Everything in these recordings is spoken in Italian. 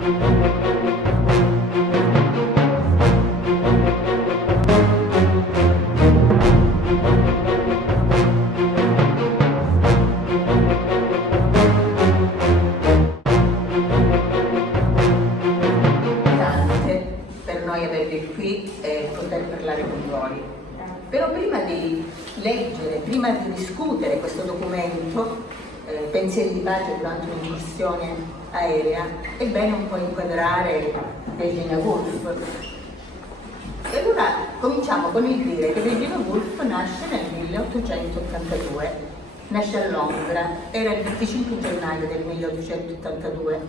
Per noi avervi qui e poter parlare con voi. Però prima di leggere, prima di discutere questo documento, Pensieri di pace durante un'immissione aerea, è bene un po' inquadrare Virginia Woolf. E allora cominciamo con il dire che Virginia Woolf nasce nel 1882, nasce a Londra, era il 25 gennaio del 1882.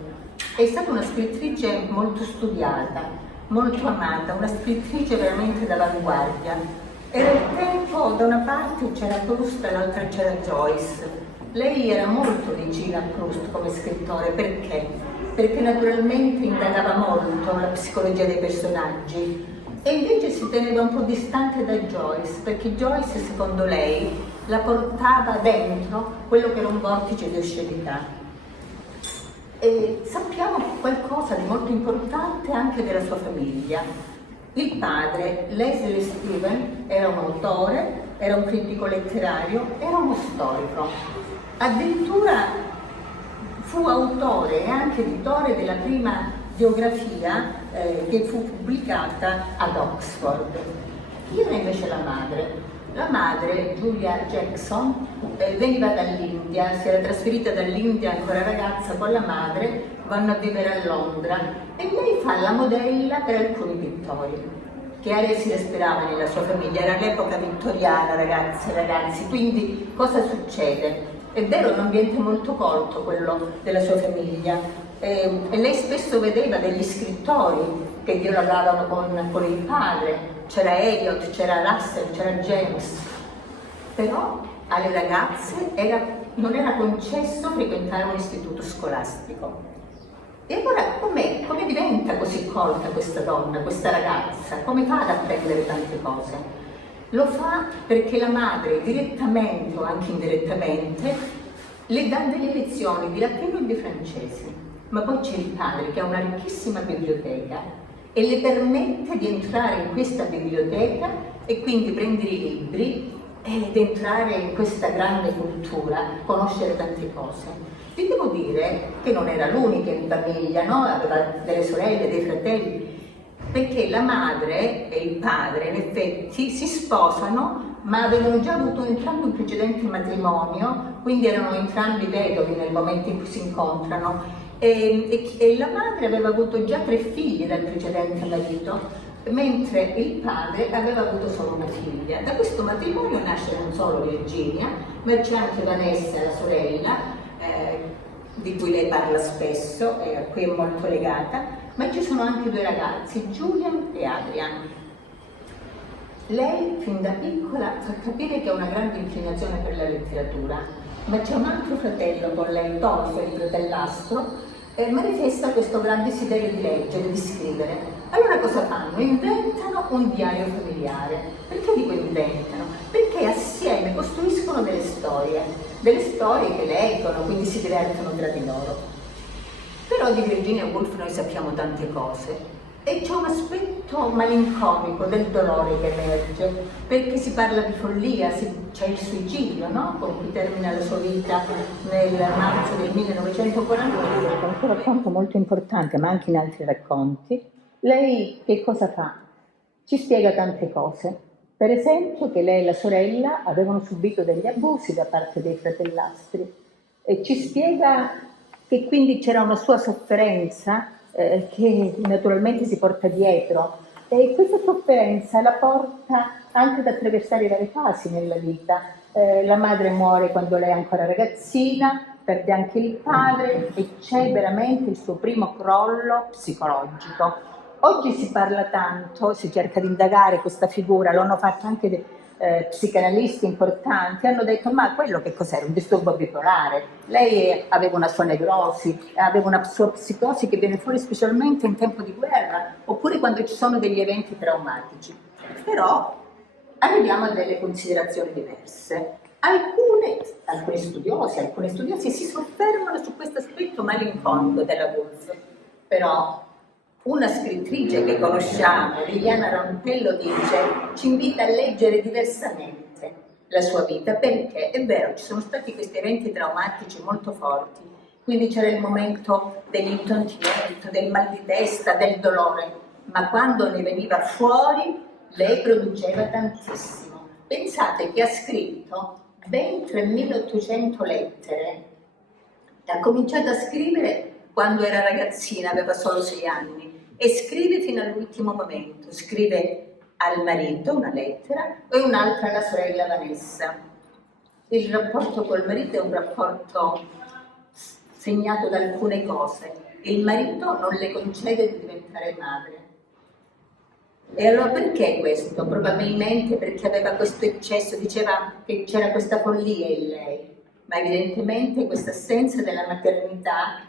È stata una scrittrice molto studiata, molto amata, una scrittrice veramente d'avanguardia. Era il tempo, da una parte c'era Proust, dall'altra c'era Joyce. Lei era molto vicina a Proust come scrittore, perché? Perché naturalmente indagava molto la psicologia dei personaggi e invece si teneva un po' distante da Joyce, perché Joyce, secondo lei, la portava dentro quello che era un vortice di oscenità. E sappiamo qualcosa di molto importante anche della sua famiglia. Il padre, Leslie Stephen, era un autore, era un critico letterario, era uno storico. Addirittura fu autore e anche editore della prima biografia che fu pubblicata ad Oxford. Chi era invece la madre? La madre, Julia Jackson, veniva dall'India, si era trasferita dall'India ancora ragazza con la madre, vanno a vivere a Londra e lei fa la modella per alcuni pittori. Che aria si respirava nella sua famiglia? Era l'epoca vittoriana, ragazze e ragazzi, quindi cosa succede? È vero, è un ambiente molto colto quello della sua famiglia e lei spesso vedeva degli scrittori che dialogavano con il padre. C'era Eliot, c'era Russell, c'era James, però alle ragazze non era concesso frequentare un istituto scolastico. E allora come diventa così colta questa donna, questa ragazza? Come fa ad apprendere tante cose? Lo fa perché la madre, direttamente o anche indirettamente, le dà delle lezioni di latino e di francese. Ma poi c'è il padre che ha una ricchissima biblioteca e le permette di entrare in questa biblioteca e quindi prendere i libri ed entrare in questa grande cultura, conoscere tante cose. Vi devo dire che non era l'unica in famiglia, no? Aveva delle sorelle, dei fratelli, perché la madre e il padre in effetti si sposano, ma avevano già avuto entrambi un precedente matrimonio, quindi erano entrambi vedovi nel momento in cui si incontrano. E la madre aveva avuto già 3 figli dal precedente marito, mentre il padre aveva avuto solo una figlia. Da questo matrimonio nasce non solo Virginia, ma c'è anche Vanessa, la sorella, di cui lei parla spesso e a cui è molto legata, ma ci sono anche 2 ragazzi, Julian e Adrian. Lei fin da piccola fa capire che ha una grande inclinazione per la letteratura, ma c'è un altro fratello con lei, Tolfo, il fratellastro, manifesta questo grande desiderio di leggere, di scrivere. Allora cosa fanno? Inventano un diario familiare. Perché dico inventano? Perché assieme costruiscono delle storie che leggono, quindi si divertono tra di loro. Però di Virginia Woolf noi sappiamo tante cose e c'è un aspetto malinconico del dolore che emerge, perché si parla di follia, c'è il suicidio, no? Con cui termina la sua vita nel marzo del 1941. È un racconto molto importante, ma anche in altri racconti. Lei che cosa fa? Ci spiega tante cose. Per esempio che lei e la sorella avevano subito degli abusi da parte dei fratellastri e ci spiega che quindi c'era una sua sofferenza che naturalmente si porta dietro e questa sofferenza la porta anche ad attraversare i vari fasi nella vita. La madre muore quando lei è ancora ragazzina, perde anche il padre e c'è veramente il suo primo crollo psicologico. Oggi si parla tanto, si cerca di indagare questa figura, lo hanno fatto anche psicanalisti importanti, hanno detto ma quello che cos'era? Un disturbo bipolare. Lei aveva una sua nevrosi, aveva una sua psicosi che viene fuori specialmente in tempo di guerra oppure quando ci sono degli eventi traumatici. Però arriviamo a delle considerazioni diverse. Alcuni studiosi si soffermano su questo aspetto malinconico della Woolf però una scrittrice che conosciamo, Liliana Rampello, ci invita a leggere diversamente la sua vita, perché è vero, ci sono stati questi eventi traumatici molto forti, quindi c'era il momento dell'intontimento, del mal di testa, del dolore, ma quando ne veniva fuori lei produceva tantissimo. Pensate che ha scritto ben 3800 lettere, ha cominciato a scrivere quando era ragazzina, aveva solo 6 anni, e scrive fino all'ultimo momento. Scrive al marito una lettera e un'altra alla sorella Vanessa. Il rapporto col marito è un rapporto segnato da alcune cose. Il marito non le concede di diventare madre. E allora perché questo? Probabilmente perché aveva questo eccesso, diceva che c'era questa follia in lei, ma evidentemente questa assenza della maternità,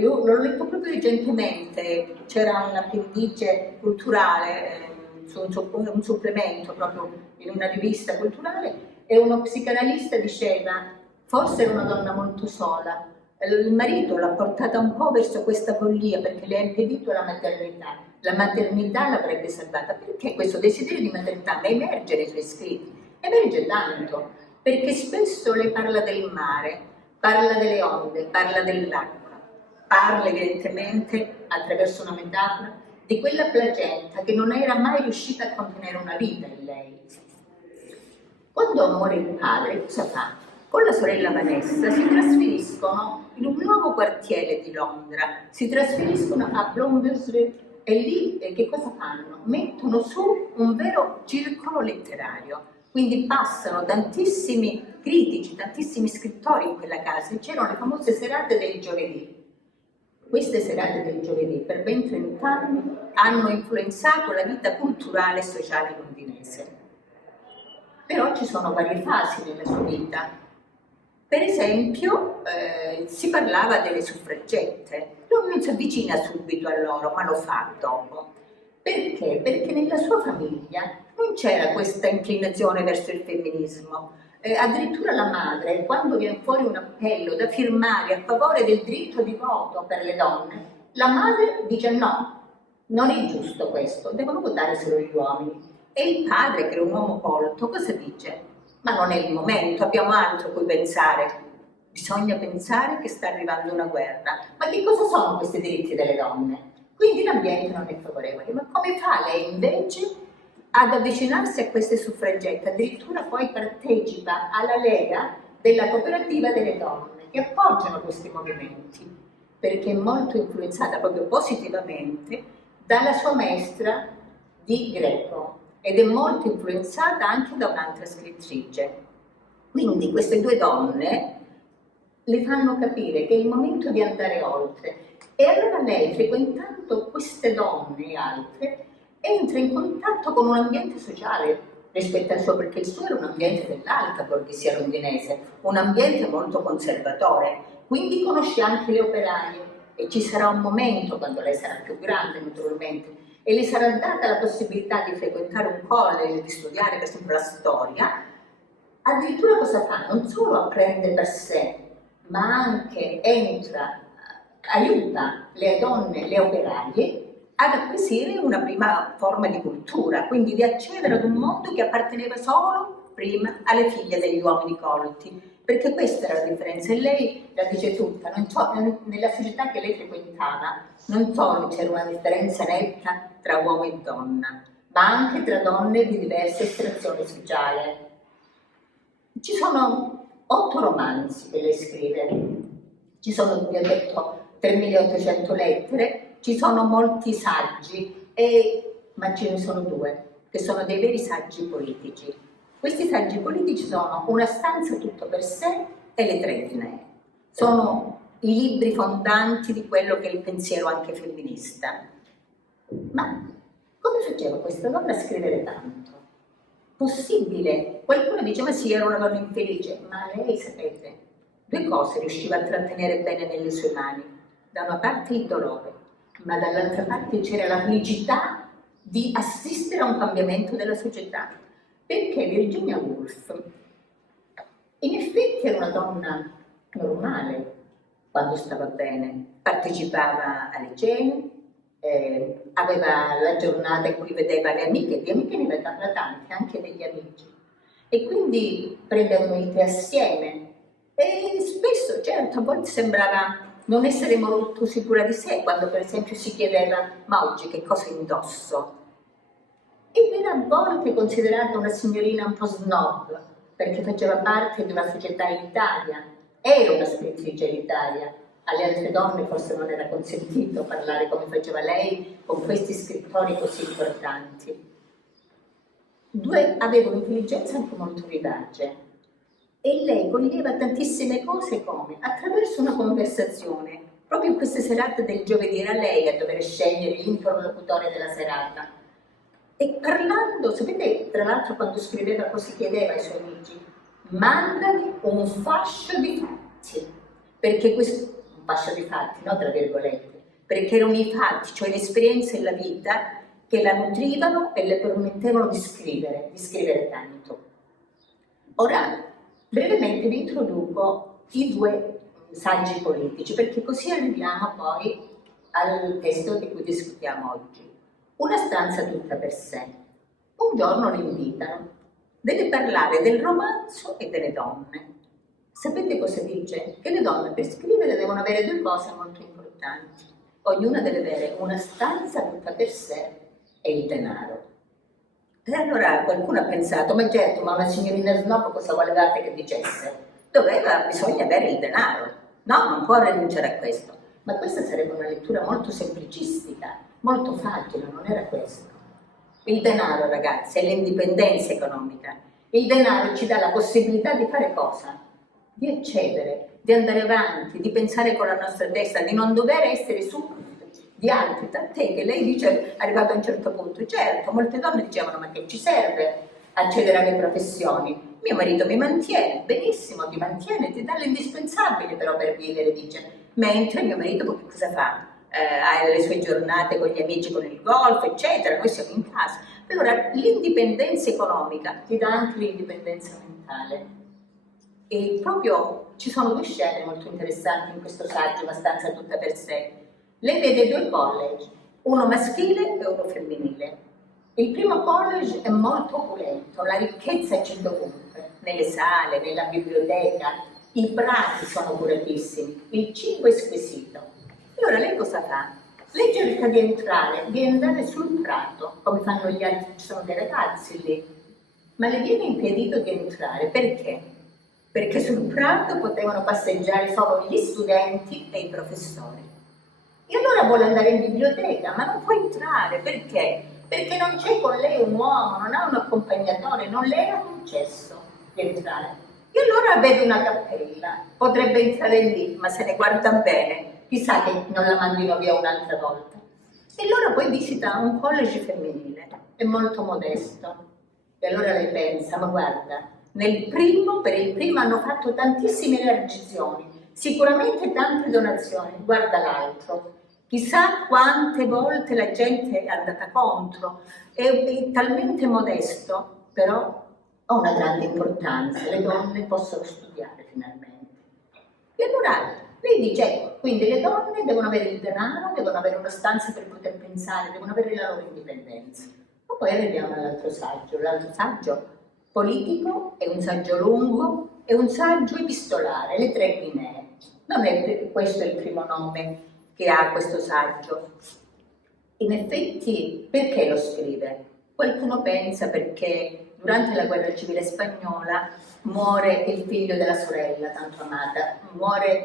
l'ho letto proprio recentemente, c'era un appendice culturale, un supplemento proprio in una rivista culturale, e uno psicanalista diceva forse era una donna molto sola, il marito l'ha portata un po' verso questa follia perché le ha impedito la maternità l'avrebbe salvata. Perché questo desiderio di maternità emerge nei suoi scritti, emerge tanto, perché spesso lei parla del mare, parla delle onde, parla dell'acqua, parla evidentemente attraverso una metafora di quella placenta che non era mai riuscita a contenere una vita in lei. Quando muore il padre, cosa fa? Con la sorella Vanessa si trasferiscono in un nuovo quartiere di Londra, si trasferiscono a Bloomsbury e lì che cosa fanno? Mettono su un vero circolo letterario, quindi passano tantissimi critici, tantissimi scrittori in quella casa, e c'erano le famose serate del giovedì. Queste serate del giovedì per ben 30 anni hanno influenzato la vita culturale e sociale londinese. Però ci sono varie fasi nella sua vita. Per esempio, si parlava delle suffragette. Lui non si avvicina subito a loro, ma lo fa dopo. Perché? Perché nella sua famiglia non c'era questa inclinazione verso il femminismo. Addirittura la madre, quando viene fuori un appello da firmare a favore del diritto di voto per le donne, la madre dice no, non è giusto questo, devono votare solo gli uomini. E il padre, che è un uomo colto, cosa dice? Ma non è il momento, abbiamo altro a cui pensare. Bisogna pensare che sta arrivando una guerra. Ma che cosa sono questi diritti delle donne? Quindi l'ambiente non è favorevole. Ma come fa lei invece ad avvicinarsi a queste suffragette? Addirittura poi partecipa alla Lega della cooperativa delle donne, che appoggiano questi movimenti, perché è molto influenzata proprio positivamente dalla sua maestra di greco, ed è molto influenzata anche da un'altra scrittrice. Quindi queste due donne le fanno capire che è il momento di andare oltre. E allora lei, frequentando queste donne e altre, entra in contatto con un ambiente sociale rispetto al suo, perché il suo era un ambiente dell'alta borghesia londinese, un ambiente molto conservatore, quindi conosce anche le operaie, e ci sarà un momento, quando lei sarà più grande naturalmente, e le sarà data la possibilità di frequentare un college, di studiare per esempio la storia, addirittura cosa fa? Non solo apprende per sé, ma anche aiuta le donne, le operaie, ad acquisire una prima forma di cultura, quindi di accedere ad un mondo che apparteneva solo prima alle figlie degli uomini colti, perché questa era la differenza, e lei la dice tutta, nella società che lei frequentava non solo c'era una differenza netta tra uomo e donna, ma anche tra donne di diversa estrazione sociale. Ci sono 8 romanzi che lei scrive, ci sono, vi ho detto, 3800 lettere, ci sono molti saggi, ma ce ne sono 2, che sono dei veri saggi politici. Questi saggi politici sono Una stanza tutto per sé e Le Tretine. Sono i libri fondanti di quello che è il pensiero anche femminista. Ma come faceva questa donna a scrivere tanto? Possibile? Qualcuno dice, ma sì, era una donna infelice, ma lei, sapete, 2 cose riusciva a trattenere bene nelle sue mani. Da una parte il dolore, ma dall'altra parte c'era la felicità di assistere a un cambiamento della società. Perché Virginia Woolf, in effetti, era una donna normale, quando stava bene, partecipava alle cene, aveva la giornata in cui vedeva le amiche, di amiche ne vedeva tante, anche degli amici, e quindi prendevano il tè assieme, e spesso, certo, a volte sembrava non essere molto sicura di sé, quando per esempio si chiedeva ma oggi che cosa indosso? Ed era a volte considerata una signorina un po' snob, perché faceva parte di una società in Italia, era una scrittrice in Italia, alle altre donne forse non era consentito parlare come faceva lei con questi scrittori così importanti. Aveva un'intelligenza anche molto vivace e lei coglieva tantissime cose come attraverso una conversazione. Proprio in queste serate del giovedì era lei a dover scegliere l'interlocutore della serata. E parlando, sapete, tra l'altro quando scriveva così chiedeva ai suoi amici: mandami un fascio di fatti, perché questo, un fascio di fatti, no, tra virgolette, perché erano i fatti, cioè le esperienze e la vita che la nutrivano e le permettevano di scrivere tanto. Ora, brevemente vi introduco i due saggi politici, perché così arriviamo poi al testo di cui discutiamo oggi. Una stanza tutta per sé. Un giorno lo invitano, deve parlare del romanzo e delle donne. Sapete cosa dice? Che le donne per scrivere devono avere due cose molto importanti. Ognuna deve avere una stanza tutta per sé e il denaro. E allora qualcuno ha pensato, ma certo, ma una signorina snob cosa volevate che dicesse? Bisogna avere il denaro. No, non può rinunciare a questo. Ma questa sarebbe una lettura molto semplicistica, molto facile, non era questo. Il denaro, ragazzi, è l'indipendenza economica. Il denaro ci dà la possibilità di fare cosa? Di accedere, di andare avanti, di pensare con la nostra testa, di non dover essere su di altri, tant'è che lei dice, arrivato a un certo punto, certo, molte donne dicevano, ma che ci serve accedere alle professioni? Mio marito mi mantiene, benissimo, ti mantiene, ti dà l'indispensabile però per vivere, dice, mentre mio marito poi cosa fa? Ha le sue giornate con gli amici, con il golf, eccetera, noi siamo in casa. Allora l'indipendenza economica ti dà anche l'indipendenza mentale. E proprio ci sono due scene molto interessanti in questo saggio, una stanza tutta per sé. Lei vede due college, uno maschile e uno femminile. Il primo college è molto opulento, la ricchezza c'è dovunque, nelle sale, nella biblioteca, i prati sono curatissimi, il cibo è squisito. E ora lei cosa fa? Lei cerca di andare sul prato, come fanno gli altri, ci sono dei ragazzi lì, ma le viene impedito di entrare, perché? Perché sul prato potevano passeggiare solo gli studenti e i professori. E allora vuole andare in biblioteca, ma non può entrare, perché? Perché non c'è con lei un uomo, non ha un accompagnatore, non le era concesso di entrare. E allora vede una cappella, potrebbe entrare lì, ma se ne guarda bene, chissà che non la mandino via un'altra volta. E allora poi visita un college femminile, è molto modesto. E allora lei pensa, ma guarda, per il primo hanno fatto tantissime elargizioni, sicuramente tante donazioni, guarda l'altro. Chissà quante volte la gente è andata contro, è talmente modesto, però ha una grande importanza, le donne possono studiare finalmente. E allora lei dice, quindi le donne devono avere il denaro, devono avere una stanza per poter pensare, devono avere la loro indipendenza. Ma poi arriviamo all'altro saggio politico, è un saggio lungo, è un saggio epistolare, le tre guinee. Non è questo il primo nome che ha questo saggio. In effetti, perché lo scrive? Qualcuno pensa perché durante la guerra civile spagnola muore il figlio della sorella, tanto amata, muore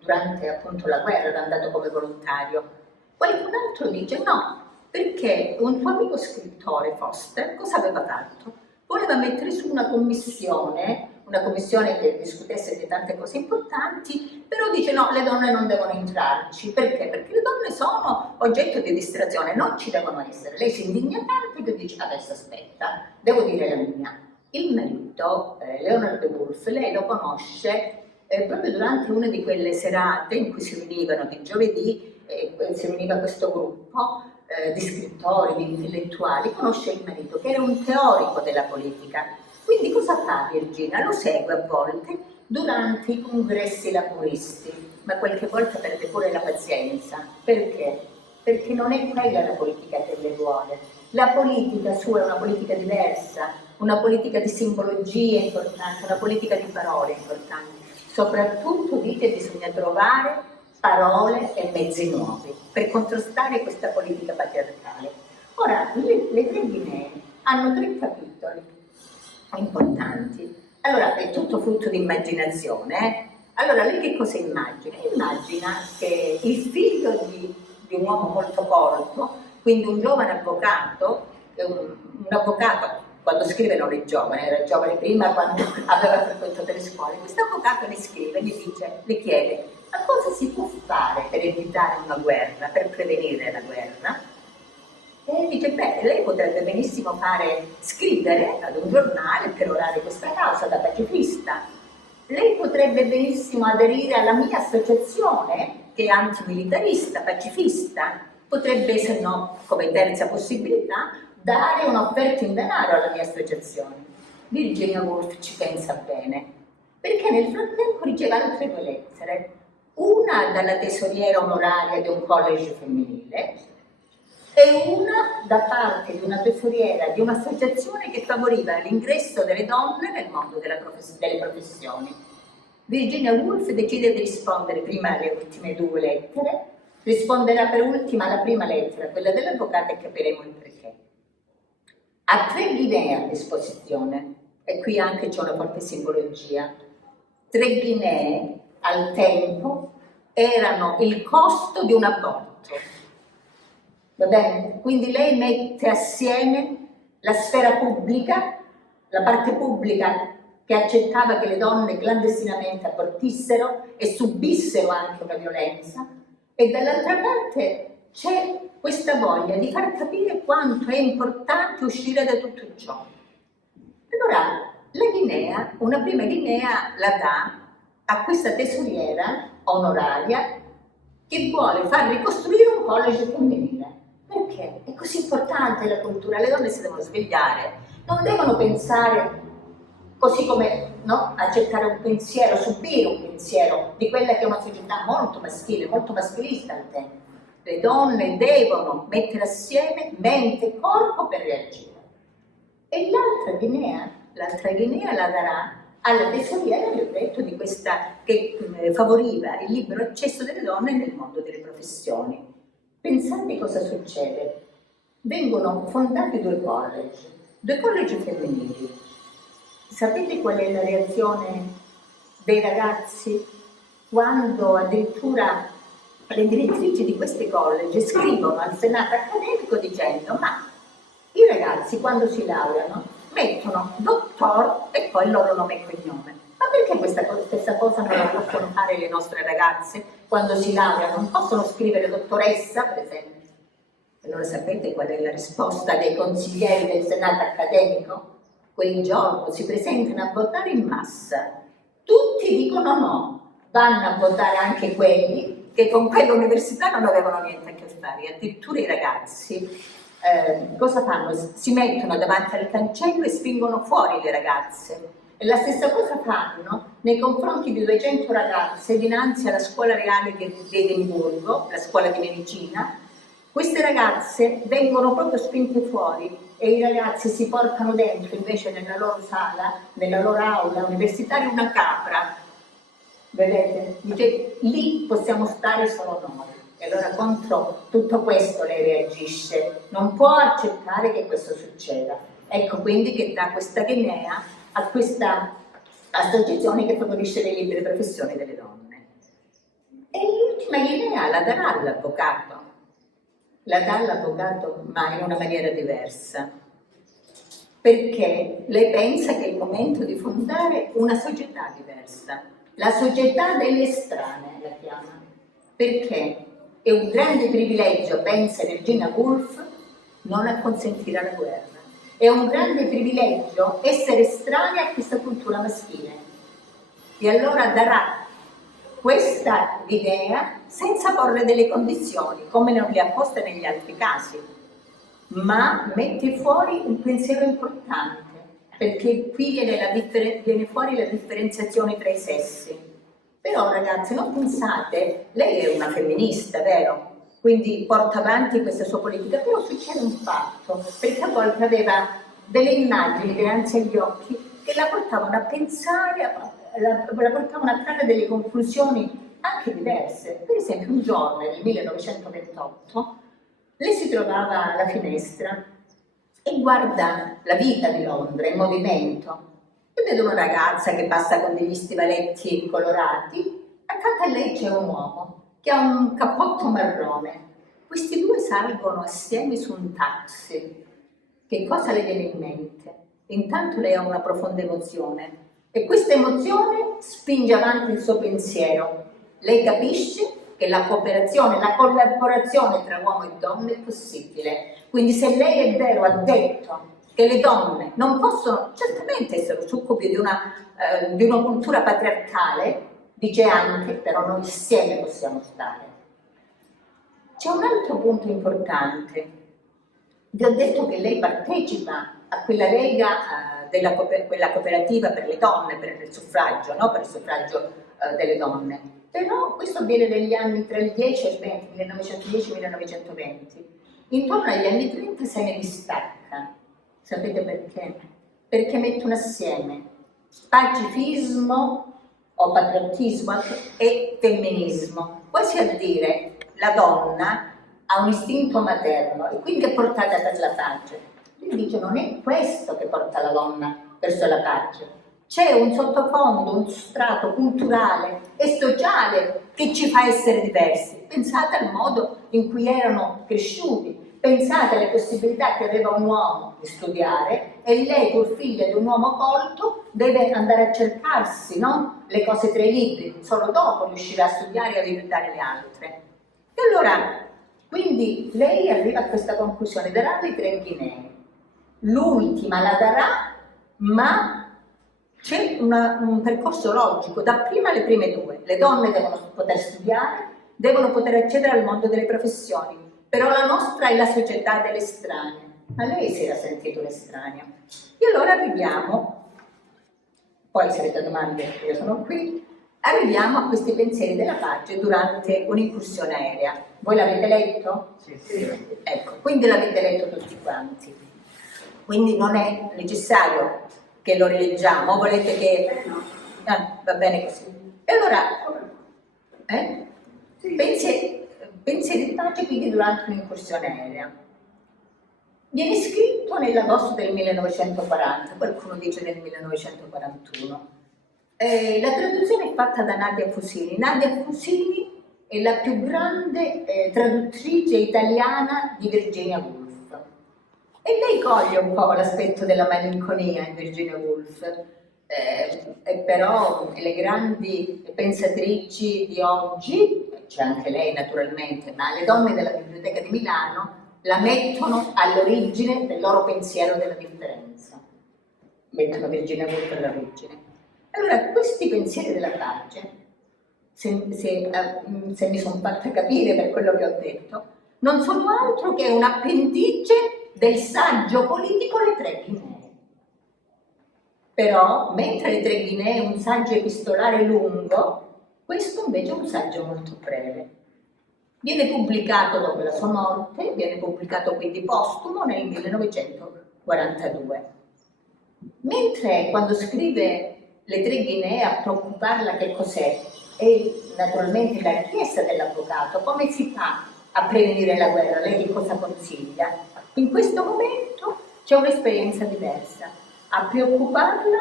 durante appunto la guerra, era andato come volontario. Qualcun altro dice no, perché un suo amico scrittore, Foster, cosa aveva fatto? Voleva mettere su una commissione che discutesse di tante cose importanti, però dice no, le donne non devono entrarci. Perché? Perché le donne sono oggetto di distrazione, non ci devono essere. Lei si indigna tanto che dice adesso aspetta, devo dire la mia. Il marito, Leonard Woolf, lei lo conosce proprio durante una di quelle serate in cui si riunivano di giovedì, si riuniva questo gruppo di scrittori, di intellettuali, conosce il marito che era un teorico della politica. Quindi cosa fa Virginia? Lo segue a volte durante i congressi laburisti ma qualche volta perde pure la pazienza. Perché? Perché non è quella la politica che le vuole. La politica sua è una politica diversa, una politica di simbologie importanti, una politica di parole importanti. Soprattutto dice che bisogna trovare parole e mezzi nuovi per contrastare questa politica patriarcale. Ora, le tre Guinee hanno 3 capitoli importanti. Allora, è tutto frutto di immaginazione. Allora, lei che cosa immagina? Immagina che il figlio di un uomo molto colto, quindi un giovane avvocato, un avvocato quando scrive non è giovane, era giovane prima quando aveva frequentato le scuole, questo avvocato le scrive, le chiede ma cosa si può fare per evitare una guerra, per prevenire la guerra? E dice, beh, lei potrebbe benissimo scrivere ad un giornale per orare questa causa da pacifista. Lei potrebbe benissimo aderire alla mia associazione, che è antimilitarista, pacifista. Potrebbe, se no, come terza possibilità, dare un'offerta in denaro alla mia associazione. Virginia Woolf ci pensa bene, perché nel frattempo riceve altre 2 lettere. Una dalla tesoriera onoraria di un college femminile, e una da parte di una tesoriera di un'associazione che favoriva l'ingresso delle donne nel mondo delle professioni. Virginia Woolf decide di rispondere prima alle ultime 2 lettere, risponderà per ultima alla prima lettera, quella dell'avvocato, e capiremo il perché. Ha 3 Guinee a disposizione, e qui anche c'è una forte simbologia. 3 Guinee al tempo erano il costo di un aborto. Va bene? Quindi lei mette assieme la sfera pubblica, la parte pubblica che accettava che le donne clandestinamente abortissero e subissero anche una violenza, e dall'altra parte c'è questa voglia di far capire quanto è importante uscire da tutto ciò. Allora, la Guinea, una prima Guinea la dà a questa tesoriera onoraria che vuole far ricostruire un college femminile. Perché? È così importante la cultura, le donne si devono svegliare, non devono pensare così come, no, accettare un pensiero, subire un pensiero di quella che è una società molto maschile, molto maschilista al tempo. Le donne devono mettere assieme mente e corpo per reagire. E l'altra Guinea la darà alla tesoriera, vi ho detto, di questa che favoriva il libero accesso delle donne nel mondo delle professioni. Pensate cosa succede. Vengono fondati 2 college femminili. Sapete qual è la reazione dei ragazzi quando addirittura le direttrici di questi college scrivono al senato accademico dicendo ma i ragazzi quando si laureano mettono dottor e poi il loro nome e cognome. Ma perché questa stessa cosa non la possono fare le nostre ragazze quando si laureano? Non possono scrivere dottoressa, per esempio? E allora sapete qual è la risposta dei consiglieri del senato accademico? Quel giorno si presentano a votare in massa. Tutti dicono no, vanno a votare anche quelli che con quell'università non avevano niente a che fare. Addirittura i ragazzi cosa fanno? Si mettono davanti al cancello e spingono fuori le ragazze. E la stessa cosa fanno nei confronti di 200 ragazze dinanzi alla scuola reale di Edimburgo, la scuola di medicina. Queste ragazze vengono proprio spinte fuori e i ragazzi si portano dentro invece nella loro sala, nella loro aula universitaria una capra. Vedete? Dice, lì possiamo stare solo noi. E allora contro tutto questo lei reagisce, non può accettare che questo succeda. Ecco quindi che dà questa Guinea a questa associazione che favorisce le libere professioni delle donne. E l'ultima Guinea la darà all'avvocato. La dà all'avvocato ma in una maniera diversa. Perché lei pensa che è il momento di fondare una società diversa. La società delle estranee la chiama. Perché? È un grande privilegio, pensa Virginia Woolf, non acconsentire alla guerra. È un grande privilegio essere estranea a questa cultura maschile. E allora darà questa idea senza porre delle condizioni, come non le ha poste negli altri casi, ma mette fuori un pensiero importante, perché qui viene fuori la differenziazione tra i sessi. Però ragazzi, non pensate, lei è una femminista, vero? Quindi porta avanti questa sua politica, però succede un fatto, perché a volte aveva delle immagini dinanzi agli occhi che la portavano a pensare, la portavano a trarre delle conclusioni anche diverse. Per esempio un giorno nel 1928 lei si trovava alla finestra e guarda la vita di Londra in movimento e vede una ragazza che passa con degli stivaletti colorati, accanto a lei c'è un uomo che ha un cappotto marrone. Questi due salgono assieme su un taxi. Che cosa le viene in mente? Intanto lei ha una profonda emozione e questa emozione spinge avanti il suo pensiero. Lei capisce che la cooperazione, la collaborazione tra uomo e donna è possibile. Quindi se lei è vero, ha detto che le donne non possono certamente essere succubi di una cultura patriarcale, dice anche, però noi insieme possiamo stare. C'è un altro punto importante. Vi ho detto che lei partecipa a quella lega, quella cooperativa per le donne, per il suffragio, no? Per il suffragio delle donne. Però questo avviene negli anni tra il 10 e il 20, 1910 e 1920. Intorno agli anni 30 se ne distacca. Sapete perché? Perché mettono assieme pacifismo o patriottismo e femminismo, quasi a dire la donna ha un istinto materno e quindi è portata per la pace. Lui dice non è questo che porta la donna verso la pace, c'è un sottofondo, un strato culturale e sociale che ci fa essere diversi. Pensate al modo in cui erano cresciuti, pensate alle possibilità che aveva un uomo di studiare e lei, pur figlia di un uomo colto, deve andare a cercarsi, no? Le cose tra i libri, solo dopo riuscirà a studiare e a aiutare le altre. E allora, quindi lei arriva a questa conclusione, darà le 3 Guinee. L'ultima la darà, ma c'è un percorso logico, dapprima le prime 2. Le donne devono poter studiare, devono poter accedere al mondo delle professioni, però la nostra è la società dell'estraneo. Ma lei si era sentito un'estranea. E allora arriviamo, poi se avete domande io sono qui, arriviamo a questi pensieri della pace durante un'incursione aerea. Voi l'avete letto? Sì. Ecco, quindi l'avete letto tutti quanti. Quindi non è necessario che lo rileggiamo, volete che... va bene così. E allora, pensieri di pace quindi durante un'incursione aerea. Viene scritto nell'agosto del 1940, qualcuno dice nel 1941. La traduzione è fatta da Nadia Fusini. Nadia Fusini è la più grande traduttrice italiana di Virginia Woolf. E lei coglie un po' l'aspetto della malinconia in Virginia Woolf, però le grandi pensatrici di oggi, c'è anche lei naturalmente, ma le donne della Biblioteca di Milano la mettono all'origine del loro pensiero della differenza. Mettono Virginia Woolf all'origine. Allora, questi pensieri della pace, se mi sono fatta capire per quello che ho detto, non sono altro che un appendice del saggio politico Le 3 Guinee. Però, mentre Le 3 Guinee è un saggio epistolare lungo, questo invece è un saggio molto breve. Viene pubblicato dopo la sua morte, viene pubblicato quindi postumo nel 1942. Mentre quando scrive Le 3 Guinee a preoccuparla che cos'è, e naturalmente la richiesta dell'avvocato, come si fa a prevenire la guerra, lei che cosa consiglia? In questo momento c'è un'esperienza diversa, a preoccuparla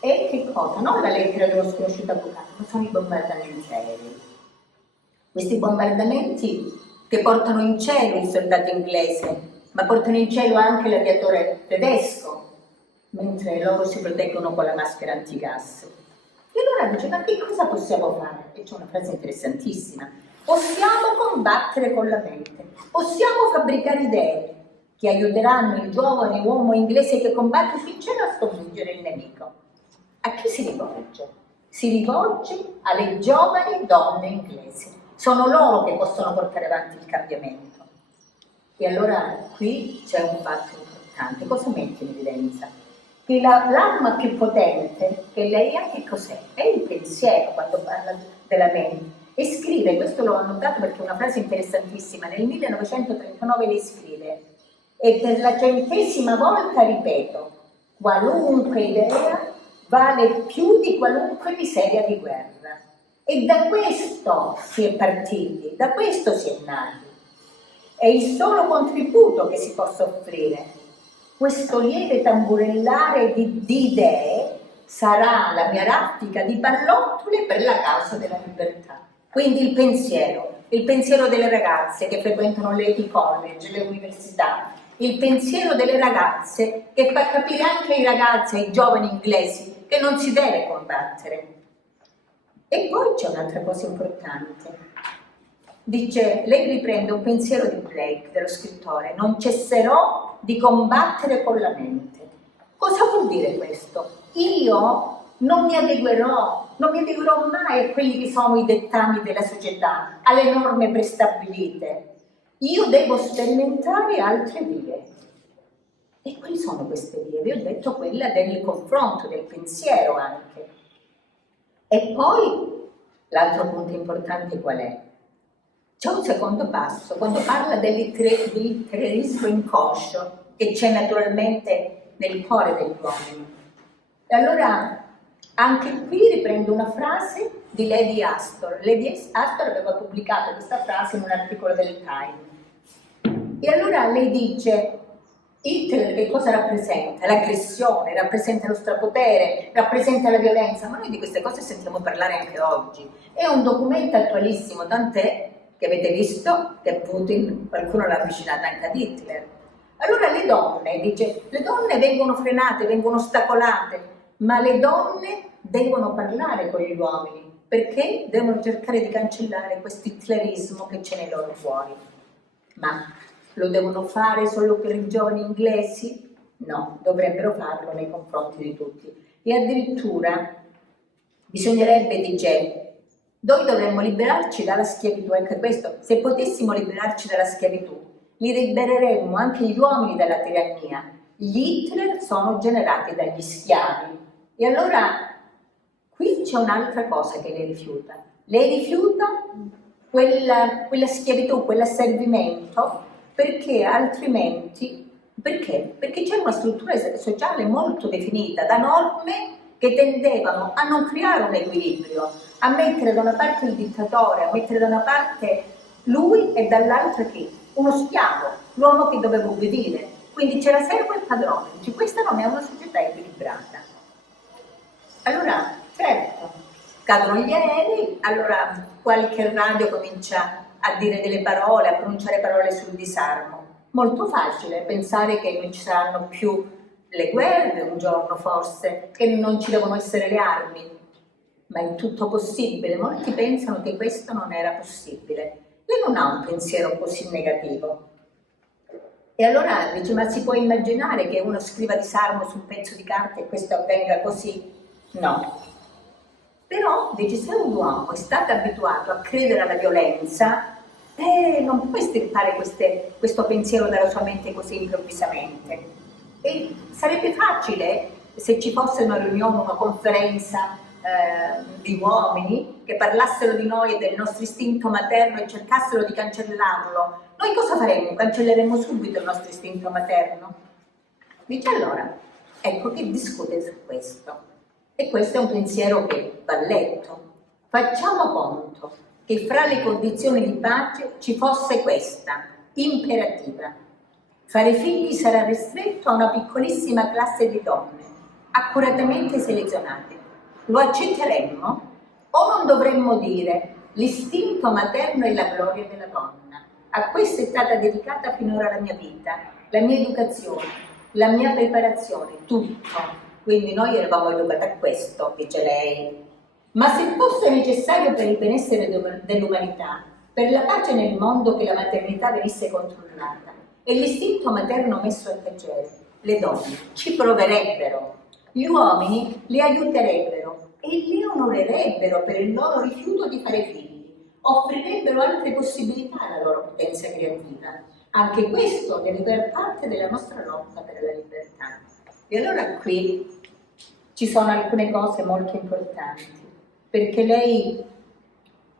è che cosa? Non la lettera dello sconosciuto avvocato, ma sono i bombardamenti aerei. Questi bombardamenti che portano in cielo il soldato inglese, ma portano in cielo anche l'aviatore tedesco, mentre loro si proteggono con la maschera antigas. E allora dice, ma che cosa possiamo fare? E c'è una frase interessantissima. Possiamo combattere con la mente, possiamo fabbricare idee che aiuteranno il giovane uomo inglese che combatte sul cielo a sconfiggere il nemico. A chi si rivolge? Si rivolge alle giovani donne inglesi. Sono loro che possono portare avanti il cambiamento. E allora qui c'è un fatto importante. Cosa mette in evidenza? che l'arma più potente che lei ha, che cos'è? È il pensiero, quando parla della mente. E scrive, questo l'ho annotato perché è una frase interessantissima, nel 1939 lei scrive: e per la 100ª volta ripeto, qualunque idea vale più di qualunque miseria di guerra. E da questo si è partiti, da questo si è nati. È il solo contributo che si possa offrire. Questo lieve tamburellare di idee sarà la mia raffica di pallottole per la causa della libertà. Quindi il pensiero delle ragazze che frequentano le college, le università, il pensiero delle ragazze che fa capire anche ai ragazzi, ai giovani inglesi, che non si deve combattere. E poi c'è un'altra cosa importante. Dice, lei riprende un pensiero di Blake, dello scrittore: non cesserò di combattere con la mente. Cosa vuol dire questo? Io non mi adeguerò mai a quelli che sono i dettami della società, alle norme prestabilite. Io devo sperimentare altre vie. E quali sono queste vie? Vi ho detto quella del confronto, del pensiero anche. E poi l'altro punto importante qual è? C'è un secondo passo, quando parla dell'interiorismo inconscio che c'è naturalmente nel cuore degli uomini. E allora anche qui riprendo una frase di Lady Astor. Lady Astor aveva pubblicato questa frase in un articolo del Time. E allora lei dice: Hitler che cosa rappresenta? L'aggressione, rappresenta lo strapotere, rappresenta la violenza, ma noi di queste cose sentiamo parlare anche oggi. È un documento attualissimo, tant'è che avete visto che Putin, qualcuno l'ha avvicinata anche ad Hitler. Allora le donne vengono frenate, vengono ostacolate, ma le donne devono parlare con gli uomini, perché devono cercare di cancellare questo hitlerismo che c'è nei loro cuori. Ma lo devono fare solo per i giovani inglesi? No, dovrebbero farlo nei confronti di tutti. E addirittura bisognerebbe, dice, noi dovremmo liberarci dalla schiavitù. Anche questo, se potessimo liberarci dalla schiavitù, li libereremmo anche gli uomini dalla tirannia. Gli Hitler sono generati dagli schiavi. E allora qui c'è un'altra cosa che lei rifiuta. Lei rifiuta quella schiavitù, quell'asservimento, perché altrimenti, perché? Perché c'è una struttura sociale molto definita da norme che tendevano a non creare un equilibrio, a mettere da una parte il dittatore, a mettere da una parte lui e dall'altra chi? Uno schiavo, l'uomo che doveva obbedire. Quindi c'era servo e padrone. Dice, questa non è una società equilibrata. Allora, certo, cadono gli aerei, allora qualche radio comincia a dire delle parole, a pronunciare parole sul disarmo. Molto facile pensare che non ci saranno più le guerre un giorno, forse, che non ci devono essere le armi, ma è tutto possibile. Molti pensano che questo non era possibile. Lei non ha un pensiero così negativo. E allora dice, ma si può immaginare che uno scriva disarmo su un pezzo di carta e questo avvenga così? No. Però, dice, se un uomo è stato abituato a credere alla violenza, non può estirpare questo pensiero dalla sua mente così improvvisamente. E sarebbe facile se ci fosse una riunione, una conferenza di uomini che parlassero di noi e del nostro istinto materno e cercassero di cancellarlo. Noi cosa faremmo? Cancelleremmo subito il nostro istinto materno? Dice, allora, ecco che discute su questo. E questo è un pensiero che va letto. Facciamo conto che fra le condizioni di pace ci fosse questa, imperativa. Fare figli sarà ristretto a una piccolissima classe di donne, accuratamente selezionate. Lo accetteremmo? O non dovremmo dire l'istinto materno è la gloria della donna? A questo è stata dedicata finora la mia vita, la mia educazione, la mia preparazione, tutto. Quindi noi eravamo educati a questo, dice lei. Ma se fosse necessario per il benessere dell'umanità, per la pace nel mondo, che la maternità venisse controllata e l'istinto materno messo a tacere, le donne ci proverebbero, gli uomini li aiuterebbero e li onorerebbero per il loro rifiuto di fare figli, offrirebbero altre possibilità alla loro potenza creativa. Anche questo deve far parte della nostra lotta per la libertà. E allora qui ci sono alcune cose molto importanti, perché lei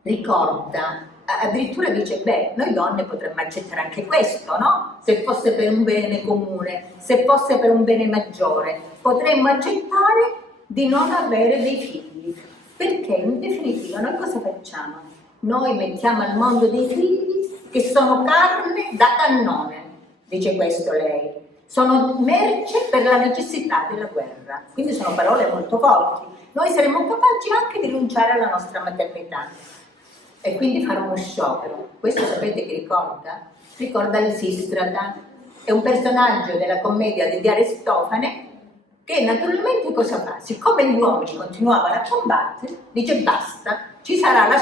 ricorda, addirittura dice, beh, noi donne potremmo accettare anche questo, no? Se fosse per un bene comune, se fosse per un bene maggiore, potremmo accettare di non avere dei figli, perché in definitiva noi cosa facciamo? Noi mettiamo al mondo dei figli che sono carne da cannone, dice questo lei, sono merce per la necessità della guerra, quindi sono parole molto forti. Noi saremmo capaci anche di rinunciare alla nostra maternità e quindi fare uno sciopero. Questo sapete che ricorda? Ricorda Lisistrata, è un personaggio della commedia di Aristofane che naturalmente cosa fa? Siccome gli uomini continuavano a combattere, dice basta, ci sarà lo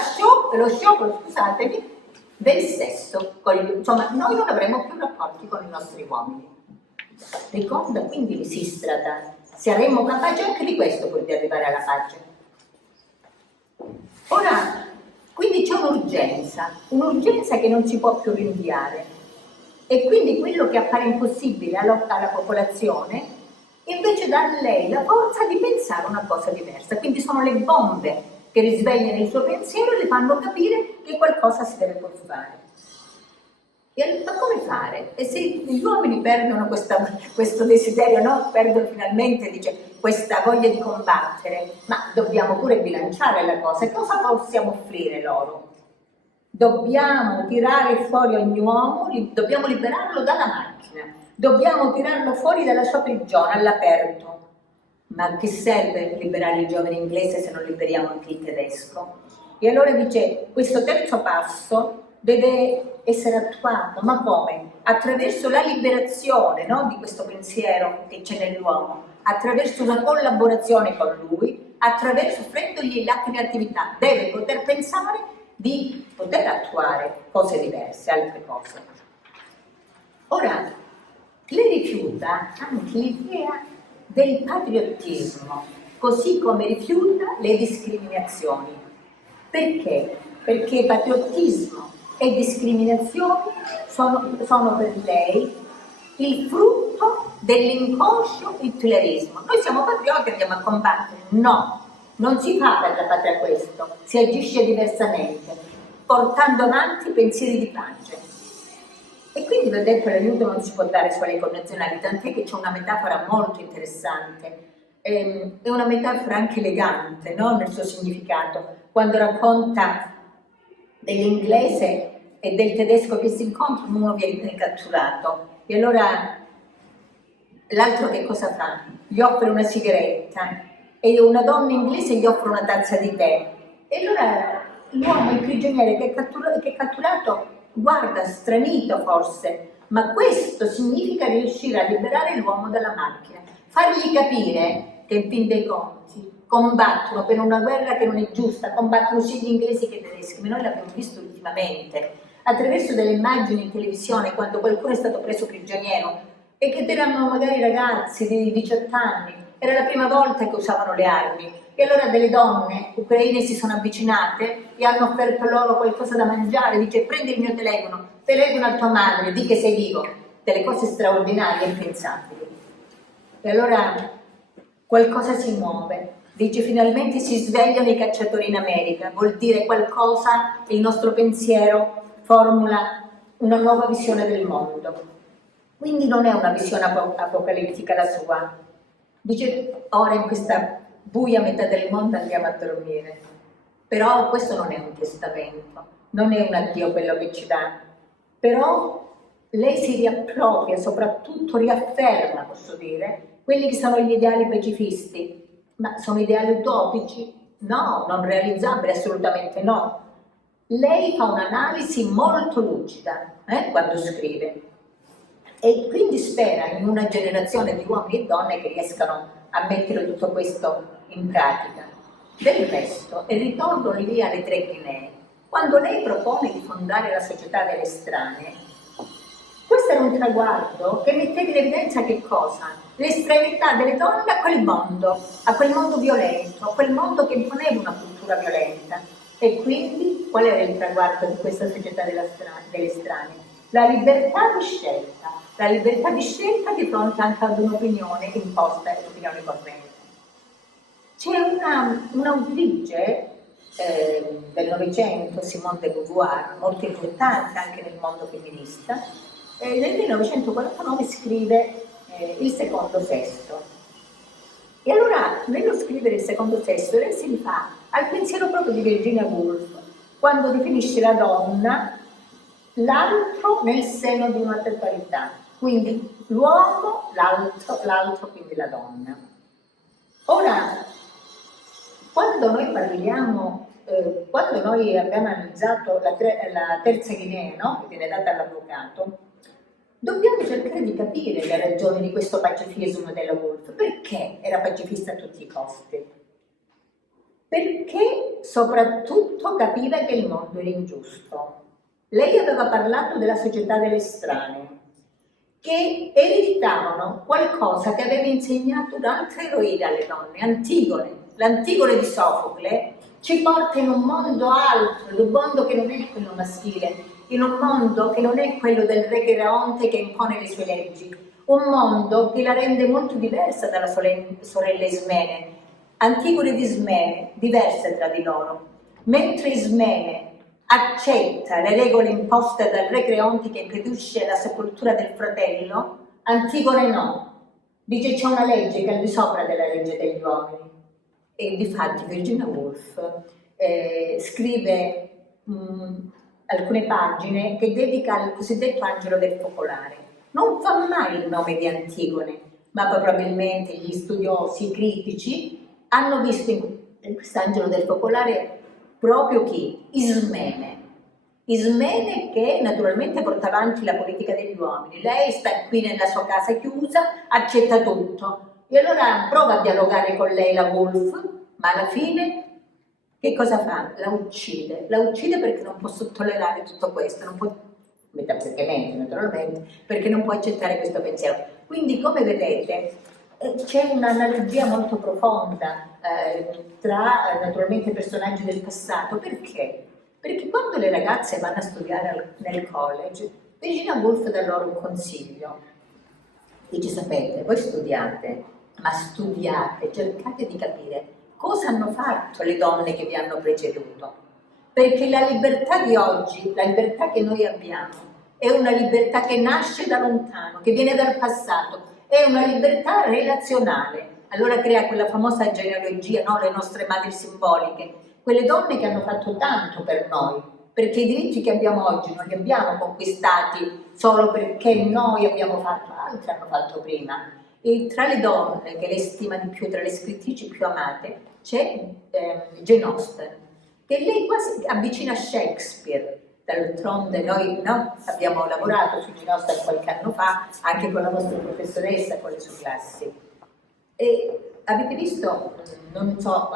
sciopero, scusatemi, del sesso. Insomma, noi non avremo più rapporti con i nostri uomini. Ricorda quindi Lisistrata, saremmo capaci anche di questo pur di arrivare alla pace. Ora, quindi c'è un'urgenza che non si può più rinviare e quindi quello che appare impossibile alla popolazione invece dà a lei la forza di pensare una cosa diversa, quindi sono le bombe che risvegliano il suo pensiero e le fanno capire che qualcosa si deve pur fare. Ma come fare? E se gli uomini perdono questo desiderio, no? Perdono finalmente, dice, questa voglia di combattere, ma dobbiamo pure bilanciare la cosa. E cosa possiamo offrire loro? Dobbiamo tirare fuori ogni uomo, dobbiamo liberarlo dalla macchina, dobbiamo tirarlo fuori dalla sua prigione all'aperto. Ma a che serve liberare il giovane inglese se non liberiamo anche il tedesco? E allora dice, questo terzo passo deve essere attuato, ma come? Attraverso la liberazione, no, di questo pensiero che c'è nell'uomo, attraverso una collaborazione con lui, attraverso, offrendogli la creatività, deve poter pensare di poter attuare cose diverse, altre cose. Ora, lei rifiuta anche l'idea del patriottismo, così come rifiuta le discriminazioni. Perché? Perché patriottismo e discriminazioni sono per lei il frutto dell'inconscio hitlerismo. Noi siamo patrioti e andiamo a combattere. No, non si fa per la patria questo, si agisce diversamente, portando avanti pensieri di pace. E quindi vi ho detto l'aiuto non si può dare solo ai connazionali, tant'è che c'è una metafora molto interessante, è una metafora anche elegante, no? Nel suo significato, quando racconta dell'inglese e del tedesco che si incontrano, uno viene catturato e allora l'altro che cosa fa? Gli offre una sigaretta e una donna inglese gli offre una tazza di tè e allora l'uomo, il prigioniere che è catturato, guarda stranito forse, ma questo significa riuscire a liberare l'uomo dalla macchina, fargli capire che in fin dei conti combattono per una guerra che non è giusta, combattono sia gli inglesi che i tedeschi, ma noi l'abbiamo visto ultimamente, attraverso delle immagini in televisione, quando qualcuno è stato preso prigioniero, e che erano magari ragazzi di 18 anni, era la prima volta che usavano le armi, e allora delle donne ucraine si sono avvicinate e hanno offerto loro qualcosa da mangiare, dice prendi il mio telefono a tua madre, di che sei vivo, delle cose straordinarie e impensabili. E allora qualcosa si muove. Dice finalmente si svegliano i cacciatori in America, vuol dire qualcosa, il nostro pensiero formula una nuova visione del mondo. Quindi non è una visione apocalittica la sua. Dice ora in questa buia metà del mondo andiamo a dormire. Però questo non è un testamento, non è un addio quello che ci dà. Però lei si riappropria, soprattutto riafferma, posso dire, quelli che sono gli ideali pacifisti. Ma sono ideali utopici? No, non realizzabili, assolutamente no. Lei fa un'analisi molto lucida quando scrive e quindi spera in una generazione di uomini e donne che riescano a mettere tutto questo in pratica. Del resto, e ritorno lì alle tre Guinee, quando lei propone di fondare la Società delle Estranee, questo era un traguardo che metteva in evidenza che cosa? L'estraneità delle donne a quel mondo violento, a quel mondo che imponeva una cultura violenta. E quindi qual era il traguardo di questa Società delle Estranee? La libertà di scelta, la libertà di scelta di fronte anche ad un'opinione imposta e un'opinione corrente. C'è un'autrice del Novecento, Simone de Beauvoir, molto importante anche nel mondo femminista, nel 1949 scrive Il secondo sesso. E allora, nello scrivere Il secondo sesso, lei si rifà al pensiero proprio di Virginia Woolf, quando definisce la donna l'altro nel seno di una totalità, quindi l'uomo, l'altro quindi la donna. Ora, quando noi parliamo, quando noi abbiamo analizzato la terza linea, no? Che viene data all'avvocato, dobbiamo cercare di capire le ragioni di questo pacifismo della Woolf. Perché era pacifista a tutti i costi? Perché soprattutto capiva che il mondo era ingiusto. Lei aveva parlato della società delle strane, che ereditavano qualcosa che aveva insegnato un'altra eroina alle donne, Antigone. L'Antigone di Sofocle ci porta in un mondo altro, un mondo che non è quello maschile, in un mondo che non è quello del re Creonte che impone le sue leggi, un mondo che la rende molto diversa dalla sorella Ismene. Antigone ed Ismene, diverse tra di loro, mentre Ismene accetta le regole imposte dal re Creonte che impedisce la sepoltura del fratello, Antigone no, dice c'è una legge che è al di sopra della legge degli uomini. E difatti Virginia Woolf scrive alcune pagine che dedica al cosiddetto angelo del focolare. Non fa mai il nome di Antigone, ma probabilmente gli studiosi, i critici, hanno visto in quest'angelo del focolare proprio chi? Ismene. Ismene che naturalmente porta avanti la politica degli uomini. Lei sta qui nella sua casa chiusa, accetta tutto. E allora prova a dialogare con lei la Woolf, ma alla fine che cosa fa? La uccide perché non può tollerare tutto questo, non può, metaforicamente naturalmente, perché non può accettare questo pensiero. Quindi come vedete c'è un'analogia molto profonda tra naturalmente personaggi del passato. Perché? Perché quando le ragazze vanno a studiare nel college, Virginia Woolf dà loro un consiglio. Dice, sapete, voi studiate, ma studiate, cercate di capire cosa hanno fatto le donne che vi hanno preceduto. Perché la libertà di oggi, la libertà che noi abbiamo, è una libertà che nasce da lontano, che viene dal passato, è una libertà relazionale. Allora crea quella famosa genealogia, no? Le nostre madri simboliche, quelle donne che hanno fatto tanto per noi, perché i diritti che abbiamo oggi non li abbiamo conquistati solo perché noi abbiamo fatto, altri hanno fatto prima. E tra le donne che lei stima di più, tra le scrittrici più amate, c'è Jane Austen, che lei quasi avvicina a Shakespeare. D'altronde noi abbiamo lavorato su Jane Austen qualche anno fa, anche con la vostra professoressa, con le sue classi. E avete visto, non so,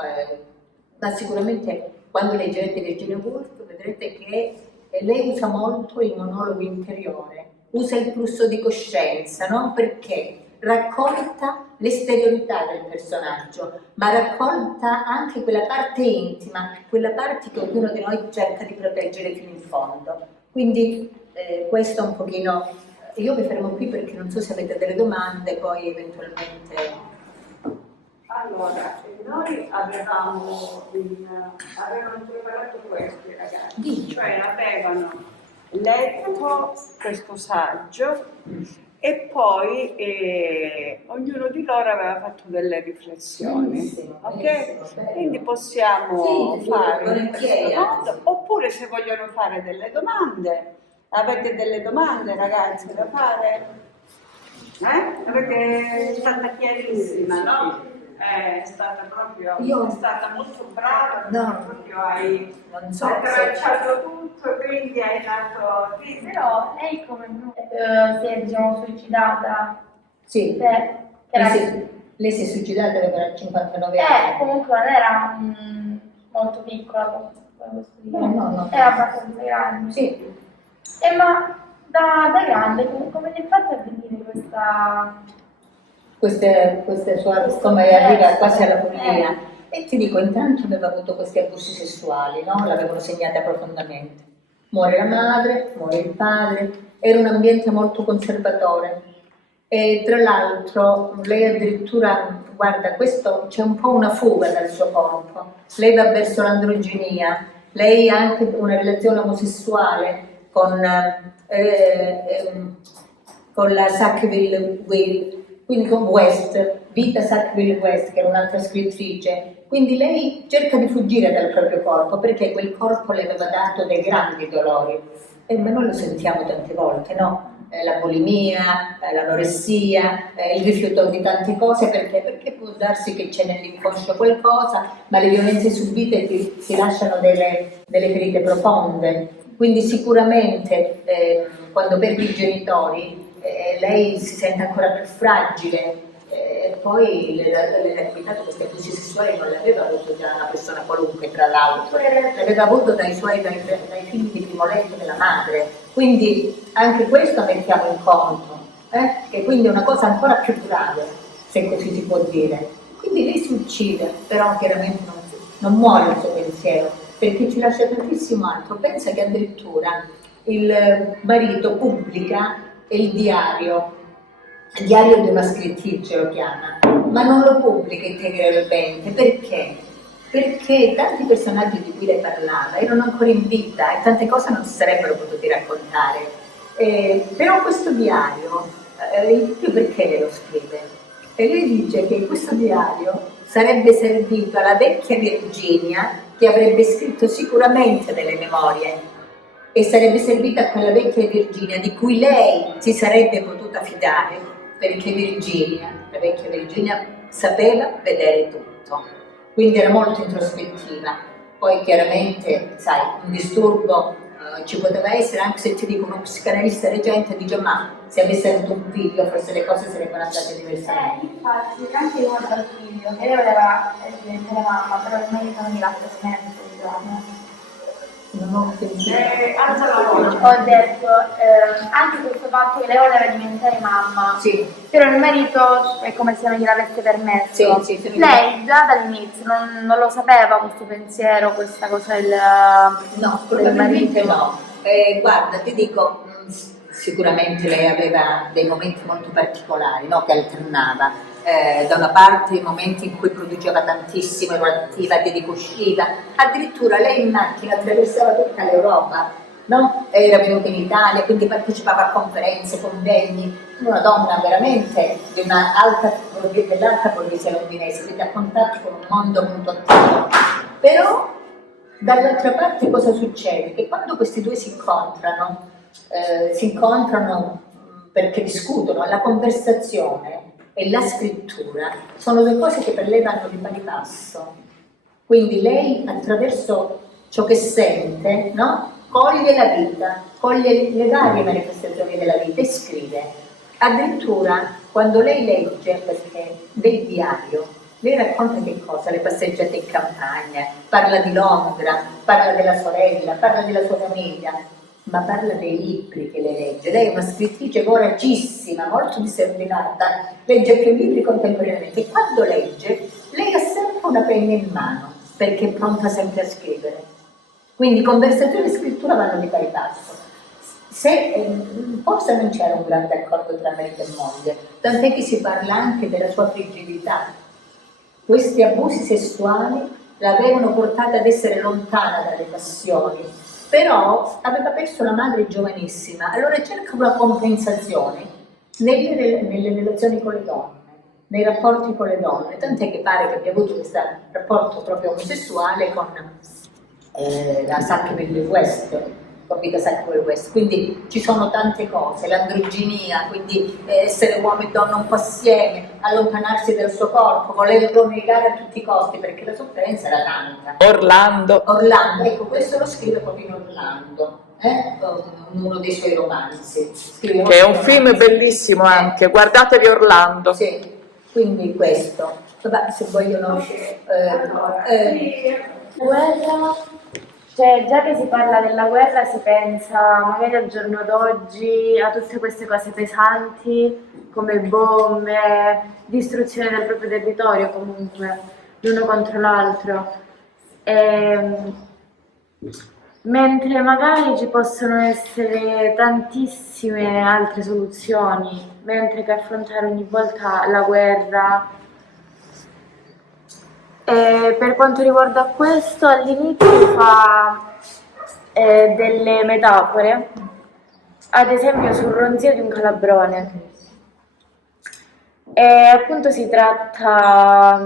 ma sicuramente quando leggerete Virginia Woolf vedrete che lei usa molto il monologo interiore, usa il flusso di coscienza, no? Perché racconta l'esteriorità del personaggio, ma racconta anche quella parte intima, quella parte che ognuno di noi cerca di proteggere fino in fondo. Quindi questo un pochino, io mi fermo qui perché non so se avete delle domande, poi eventualmente... Allora, noi avevamo preparato questi ragazzi, cioè avevano letto questo saggio e poi ognuno di loro aveva fatto delle riflessioni, ok? Quindi possiamo fare in questo modo, oppure se vogliono fare delle domande, avete delle domande ragazzi da fare? Avete, è stata chiarissima, no? È stata proprio, è stata molto brava, proprio hai tracciato tutto, quindi hai dato... Sì, però lei come si è diciamo suicidata? Sì, lei si è suicidata aveva 59 anni. Comunque non era molto piccola, no. Era abbastanza grande. Sì. Ma da grande come ti è fatta a venire queste sue, come arriva quasi alla follia. E ti dico, intanto aveva avuto questi abusi sessuali, no? L'avevano segnata profondamente. Muore la madre, muore il padre, era un ambiente molto conservatore. E tra l'altro lei addirittura, guarda, questo c'è un po' una fuga dal suo corpo, lei va verso l'androginia, lei ha anche una relazione omosessuale con la Sackville, quindi con West, Vita Sackville West, che era un'altra scrittrice. Quindi lei cerca di fuggire dal proprio corpo perché quel corpo le aveva dato dei grandi dolori. Ma noi lo sentiamo tante volte, no? La bulimia, l'anoressia, il rifiuto di tante cose, perché può darsi che c'è nell'inconscio qualcosa, ma le violenze subite ti lasciano delle ferite profonde. Quindi sicuramente quando perdi i genitori lei si sente ancora più fragile. Poi le capitato questi abusi sessuali non l'aveva avuto già una persona qualunque, tra l'altro, l'aveva avuto dai figli di primo letto della madre. Quindi anche questo mettiamo in conto, che quindi è una cosa ancora più grave, se così si può dire. Quindi lei si uccide, però chiaramente non muore il suo pensiero, perché ci lascia tantissimo altro. Pensa che addirittura il marito pubblica il diario di una scrittrice lo chiama, ma non lo pubblica integralmente. Perché? Perché tanti personaggi di cui lei parlava erano ancora in vita e tante cose non si sarebbero potute raccontare. Però questo diario, io perché lei lo scrive? E lei dice che questo diario sarebbe servito alla vecchia Virginia, che avrebbe scritto sicuramente delle memorie, e sarebbe servita a quella vecchia Virginia di cui lei si sarebbe potuta fidare, perché la vecchia Virginia sapeva vedere tutto, quindi era molto introspettiva. Poi chiaramente, sai, un disturbo ci poteva essere, anche se ti dico uno psicanalista recente dice ma se avesse avuto un figlio forse le cose sarebbero andate diversamente. Infatti, anche io dal figlio, che lei voleva diventare mamma, però il marito non gli l'ha permesso, diciamo. Non ho sentito. Ho detto anche questo fatto che lei voleva diventare mamma, Sì. però il marito è come se non gliel'avesse permesso. Sì, Lei già dall'inizio non lo sapeva questo pensiero, questa cosa No, probabilmente no. Guarda, ti dico, sicuramente lei aveva dei momenti molto particolari, no? Che alternava. Da una parte i momenti in cui produceva tantissimo, era attiva, ti dico usciva, addirittura lei in macchina attraversava tutta l'Europa, no? Era venuta in Italia, quindi partecipava a conferenze, convegni, una donna veramente dell'alta borghesia londinese, quindi a contatto con un mondo molto attivo. Però dall'altra parte cosa succede? Che quando questi due si incontrano perché discutono, la conversazione e la scrittura sono due cose che per lei vanno di pari passo. Quindi lei attraverso ciò che sente, no? Coglie la vita, coglie le varie manifestazioni della vita e scrive. Addirittura quando lei legge, perché del diario, lei racconta che cosa? Le passeggiate in campagna, parla di Londra, parla della sorella, parla della sua famiglia, ma parla dei libri che lei legge. Lei è una scrittrice voracissima, molto disciplinata, legge più libri contemporaneamente. E quando legge, lei ha sempre una penna in mano, perché è pronta sempre a scrivere. Quindi conversazione e scrittura vanno di pari passo. Forse non c'era un grande accordo tra marito e moglie, tant'è che si parla anche della sua frigidità. Questi abusi sessuali l'avevano portata ad essere lontana dalle passioni, però aveva perso la madre giovanissima, allora cerca una compensazione nelle relazioni con le donne, nei rapporti con le donne, tant'è che pare che abbia avuto questo rapporto proprio omosessuale con la Sackville West, con Vita Sackville West. Quindi ci sono tante cose, l'androginia, quindi essere uomo e donna un po' assieme, allontanarsi dal suo corpo, volerlo negare a tutti i costi perché la sofferenza era tanta. Orlando, ecco, questo lo scrive proprio in Orlando, uno dei suoi romanzi. che è un film bellissimo anche, guardatevi Orlando. Sì, quindi questo. Vabbè, se vogliono... guerra, cioè già che si parla della guerra si pensa magari al giorno d'oggi a tutte queste cose pesanti come bombe, distruzione del proprio territorio comunque, l'uno contro l'altro. mentre magari ci possono essere tantissime altre soluzioni, mentre che affrontare ogni volta la guerra. E per quanto riguarda questo, all'inizio fa delle metafore, ad esempio sul ronzio di un calabrone. E appunto si tratta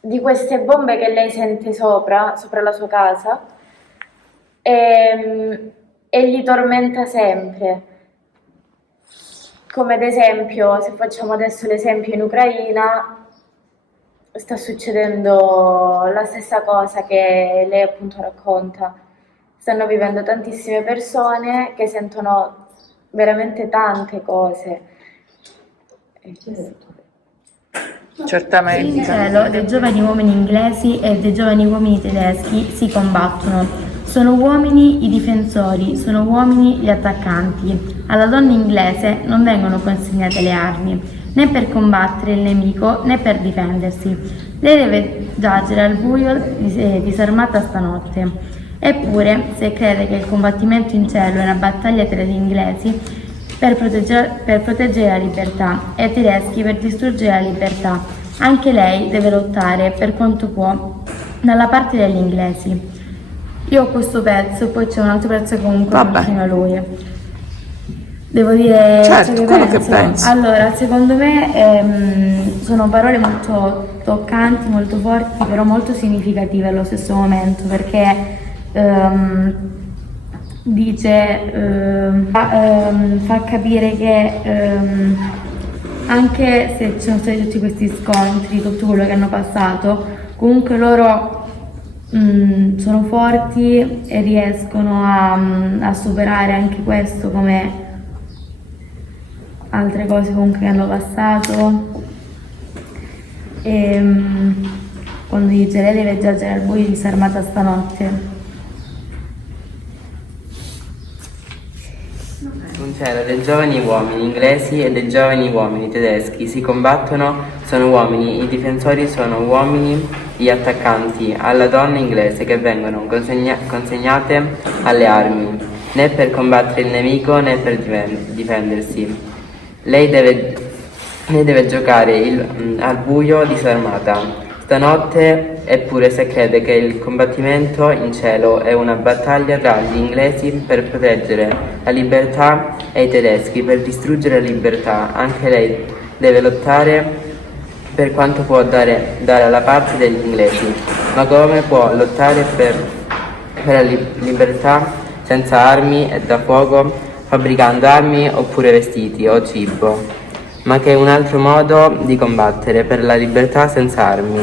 di queste bombe che lei sente sopra la sua casa e li tormenta sempre. Come ad esempio, se facciamo adesso l'esempio in Ucraina, sta succedendo la stessa cosa che lei appunto racconta. Stanno vivendo tantissime persone che sentono veramente tante cose. Certamente. In cielo dei giovani uomini inglesi e dei giovani uomini tedeschi si combattono. Sono uomini i difensori, sono uomini gli attaccanti. Alla donna inglese non vengono consegnate le armi, né per combattere il nemico né per difendersi. Lei deve giacere al buio disarmata stanotte. Eppure, se crede che il combattimento in cielo è una battaglia tra gli inglesi per proteggere la libertà e i tedeschi per distruggere la libertà, anche lei deve lottare per quanto può dalla parte degli inglesi. Io ho questo pezzo, poi c'è un altro pezzo che comunque vicino a lui. Devo dire certo, quello che pensi. Allora, secondo me sono parole molto toccanti, molto forti, però molto significative allo stesso momento, perché fa capire che anche se ci sono stati tutti questi scontri, tutto quello che hanno passato, comunque loro sono forti e riescono a superare anche questo, come altre cose comunque che hanno passato. E quando dice lei deve giacere al buio disarmata stanotte. Un cielo dei giovani uomini inglesi e dei giovani uomini tedeschi si combattono, sono uomini i difensori, sono uomini gli attaccanti. Alla donna inglese che vengono consegnate alle armi, né per combattere il nemico né per difendersi. Lei deve giocare al buio disarmata stanotte, eppure se crede che il combattimento in cielo è una battaglia tra gli inglesi per proteggere la libertà e i tedeschi per distruggere la libertà, anche lei deve lottare per quanto può dare alla parte degli inglesi. Ma come può lottare per la libertà senza armi e da fuoco, fabbricando armi oppure vestiti o cibo? Ma che è un altro modo di combattere per la libertà senza armi.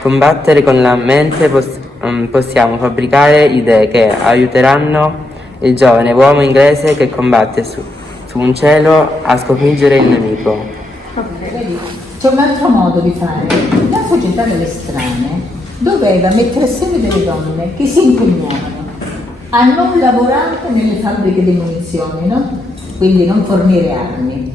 Combattere con la mente possiamo fabbricare idee che aiuteranno il giovane uomo inglese che combatte su un cielo a sconfiggere il nemico. Va bene, vedi, c'è un altro modo di fare. La società delle strane doveva mettere assieme delle donne che si impegnavano a non lavorare nelle fabbriche di munizioni, no? Quindi non fornire armi.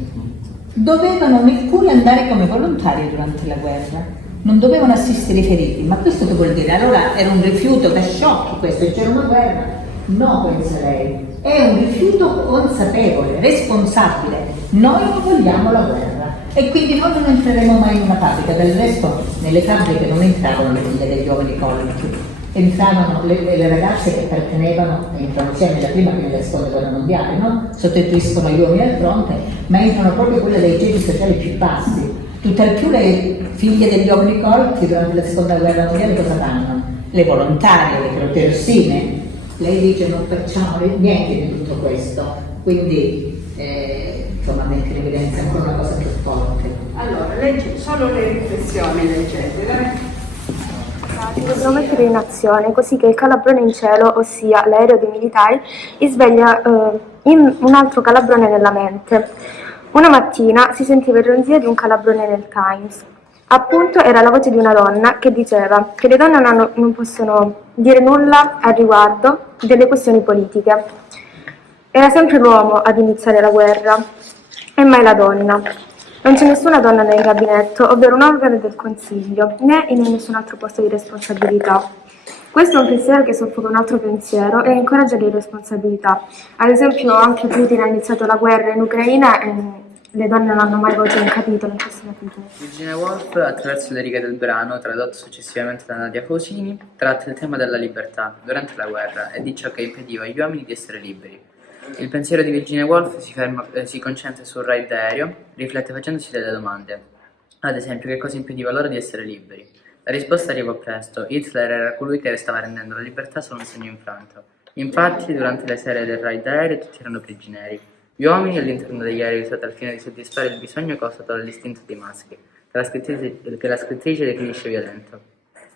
Dovevano neppure andare come volontari durante la guerra, non dovevano assistere i feriti. Ma questo che vuol dire? Allora era un rifiuto da sciocchi questo, c'era una guerra? No, pensa lei, è un rifiuto consapevole, responsabile. Noi non vogliamo la guerra e quindi noi non entreremo mai in una fabbrica. Del resto nelle fabbriche non entravano le figlie dei giovani colleghi, entravano le ragazze che appartenevano, entrano sia nella prima che nella seconda guerra mondiale, no? Sostituiscono gli uomini al fronte, ma entrano proprio quelle dei ceti sociali più bassi. Tutt'al più le figlie degli uomini colti durante la seconda guerra mondiale cosa fanno? Le volontarie, le crocerossine. Lei dice non facciamo niente di tutto questo, quindi insomma mette in evidenza ancora una cosa più forte. Allora, legge solo le riflessioni, leggete. Si possono mettere in azione così che il calabrone in cielo, ossia l'aereo dei militari, sveglia in un altro calabrone nella mente. Una mattina si sentiva il ronzio di un calabrone nel Times. Appunto era la voce di una donna che diceva che le donne non possono dire nulla al riguardo delle questioni politiche. Era sempre l'uomo ad iniziare la guerra e mai la donna. Non c'è nessuna donna nel gabinetto, ovvero un organo del Consiglio, né in nessun altro posto di responsabilità. Questo è un pensiero che soffoca un altro pensiero e incoraggia l'irresponsabilità. Ad esempio, anche Putin ha iniziato la guerra in Ucraina e le donne non hanno mai voce in capitolo, in questo capitolo. Virginia Woolf, attraverso le righe del brano, tradotto successivamente da Nadia Fausini, tratta il tema della libertà durante la guerra e di ciò che impediva agli uomini di essere liberi. Il pensiero di Virginia Woolf si concentra sul raid aereo, riflette facendosi delle domande. Ad esempio, che cosa impediva loro di essere liberi? La risposta arrivò presto: Hitler era colui che stava rendendo la libertà solo un segno infranto. Infatti, durante le serie del raid aereo tutti erano prigionieri. Gli uomini all'interno degli aerei usati al fine di soddisfare il bisogno causato dall'istinto dei maschi, che la scrittrice definisce violento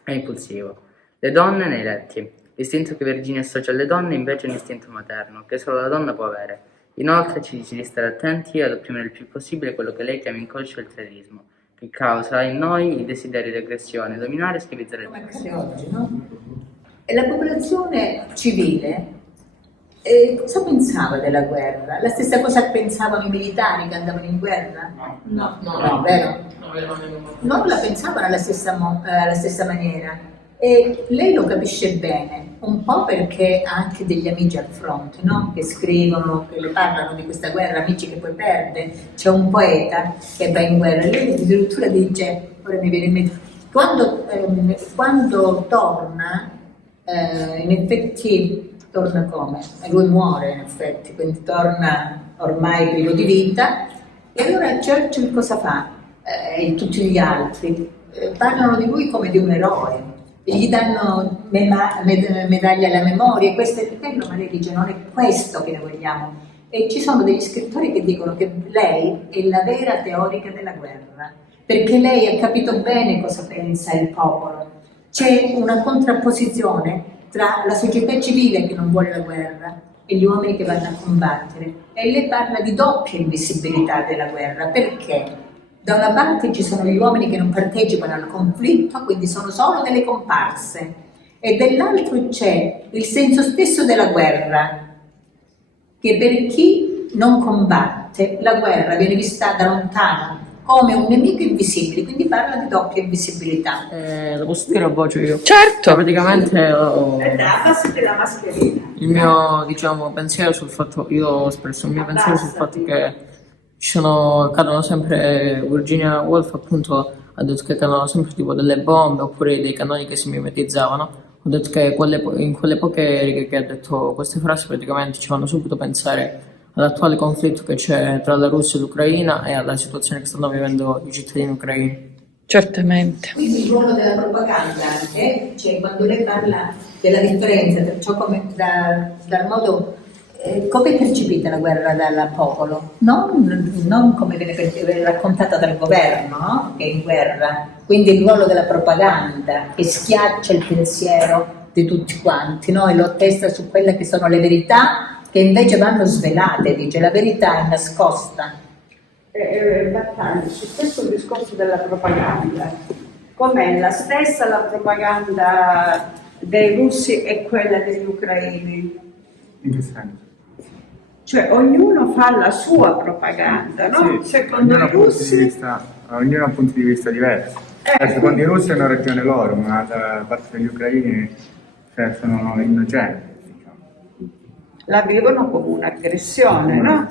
e impulsivo. Le donne nei letti. L'istinto che Virginia associa alle donne invece è un istinto materno, che solo la donna può avere. Inoltre ci dice di stare attenti ad opprimere il più possibile quello che lei chiama inconscio il terrorismo, che causa in noi i desideri di aggressione, dominare e schiavizzare il Come oggi, no? E la popolazione civile cosa pensava della guerra? La stessa cosa pensavano i militari che andavano in guerra? No, vero? Non la pensavano alla stessa maniera. E lei lo capisce bene, un po' perché ha anche degli amici al fronte, no? Che scrivono, che le parlano di questa guerra, amici che poi perde. C'è un poeta che va in guerra, lei addirittura dice, ora mi viene in mente, quando torna, in effetti torna come? E lui muore in effetti, quindi torna ormai privo di vita, e allora Churchill cosa fa? E tutti gli altri parlano di lui come di un eroe. Gli danno medaglia alla memoria, questo è bello, ma lei dice non è questo che noi vogliamo. E ci sono degli scrittori che dicono che lei è la vera teorica della guerra, perché lei ha capito bene cosa pensa il popolo. C'è una contrapposizione tra la società civile che non vuole la guerra e gli uomini che vanno a combattere. E lei parla di doppia invisibilità della guerra, perché? Da una parte ci sono gli uomini che non partecipano al conflitto, quindi sono solo delle comparse, e dall'altro c'è il senso stesso della guerra, che per chi non combatte la guerra viene vista da lontano come un nemico invisibile, quindi parla di doppia invisibilità. Lo posso dire a voce io? Certo! Praticamente Abbassati la mascherina. il mio, diciamo, pensiero sul fatto, io ho espresso il mio pensiero sul fatto che cadono sempre, Virginia Woolf appunto ha detto che cadono sempre tipo delle bombe oppure dei cannoni che si mimetizzavano. Ho detto che in quelle poche righe che ha detto queste frasi praticamente ci fanno subito pensare all'attuale conflitto che c'è tra la Russia e l'Ucraina e alla situazione che stanno vivendo i cittadini ucraini. Certamente. Quindi il ruolo della propaganda anche, cioè quando lei parla della differenza tra ciò dal modo come è percepita la guerra dal popolo, non come viene raccontata dal governo, no? Che è in guerra, quindi il ruolo della propaganda che schiaccia il pensiero di tutti quanti, no? E lo attesta su quelle che sono le verità che invece vanno svelate, dice la verità è nascosta. Battaglia, su questo discorso della propaganda, com'è la stessa la propaganda dei russi e quella degli ucraini? In che senso? Cioè ognuno fa la sua propaganda, no? Sì, Secondo i russi... ognuno ha punti di vista diversi. Secondo i russi hanno ragione loro, ma da parte degli ucraini sono innocenti. Diciamo. La vivono come un'aggressione, no?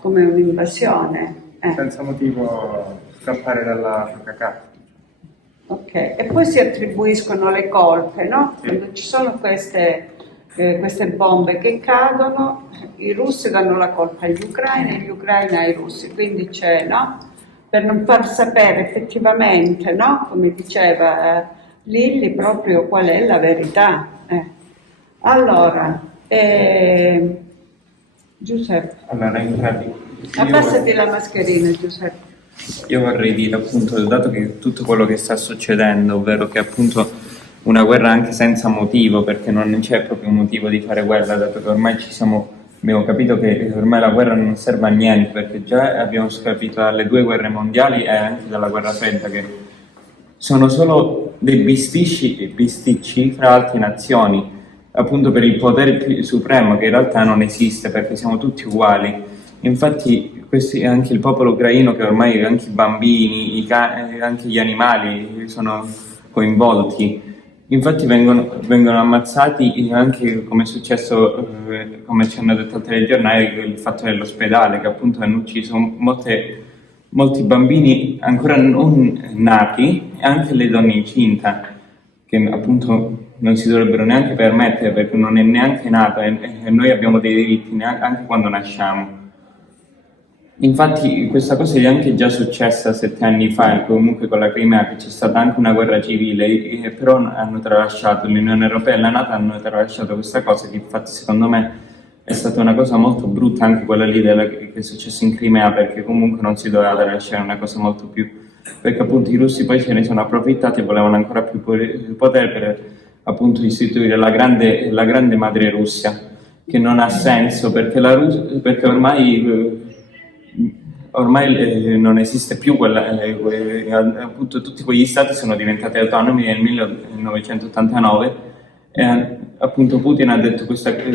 Come un'invasione. Senza motivo scappare dalla propria casa. Ok, e poi si attribuiscono le colpe, no? Sì. Quando ci sono queste bombe che cadono, i russi danno la colpa agli ucraini e gli ucraini ai russi, quindi c'è, no? Per non far sapere effettivamente, no? Come diceva Lilli, proprio qual è la verità. Allora, Giuseppe, Allora, in pratica, abbassati la mascherina, Giuseppe. io vorrei dire appunto, dato che tutto quello che sta succedendo, ovvero che appunto una guerra anche senza motivo, perché non c'è proprio un motivo di fare guerra, dato che ormai abbiamo capito che ormai la guerra non serve a niente, perché già abbiamo capito dalle 2 guerre mondiali e anche dalla guerra fredda che sono solo dei bisticci fra altre nazioni, appunto per il potere più supremo che in realtà non esiste, perché siamo tutti uguali. Infatti anche il popolo ucraino, che ormai anche i bambini, anche gli animali sono coinvolti, Infatti vengono ammazzati anche, come è successo, come ci hanno detto al telegiornale, il fatto dell'ospedale, che appunto hanno ucciso molti bambini ancora non nati e anche le donne incinta, che appunto non si dovrebbero neanche permettere perché non è neanche nata e noi abbiamo dei diritti anche quando nasciamo. Infatti questa cosa è anche già successa 7 anni fa, comunque con la Crimea, che c'è stata anche una guerra civile, però hanno tralasciato, l'Unione Europea e la NATO hanno tralasciato questa cosa, che infatti secondo me è stata una cosa molto brutta anche quella lì che è successo in Crimea, perché comunque non si doveva tralasciare una cosa molto più, perché appunto i russi poi se ne sono approfittati e volevano ancora più potere per appunto istituire la grande madre Russia, che non ha senso perché ormai non esiste più appunto tutti quegli stati sono diventati autonomi nel 1989 e appunto Putin ha detto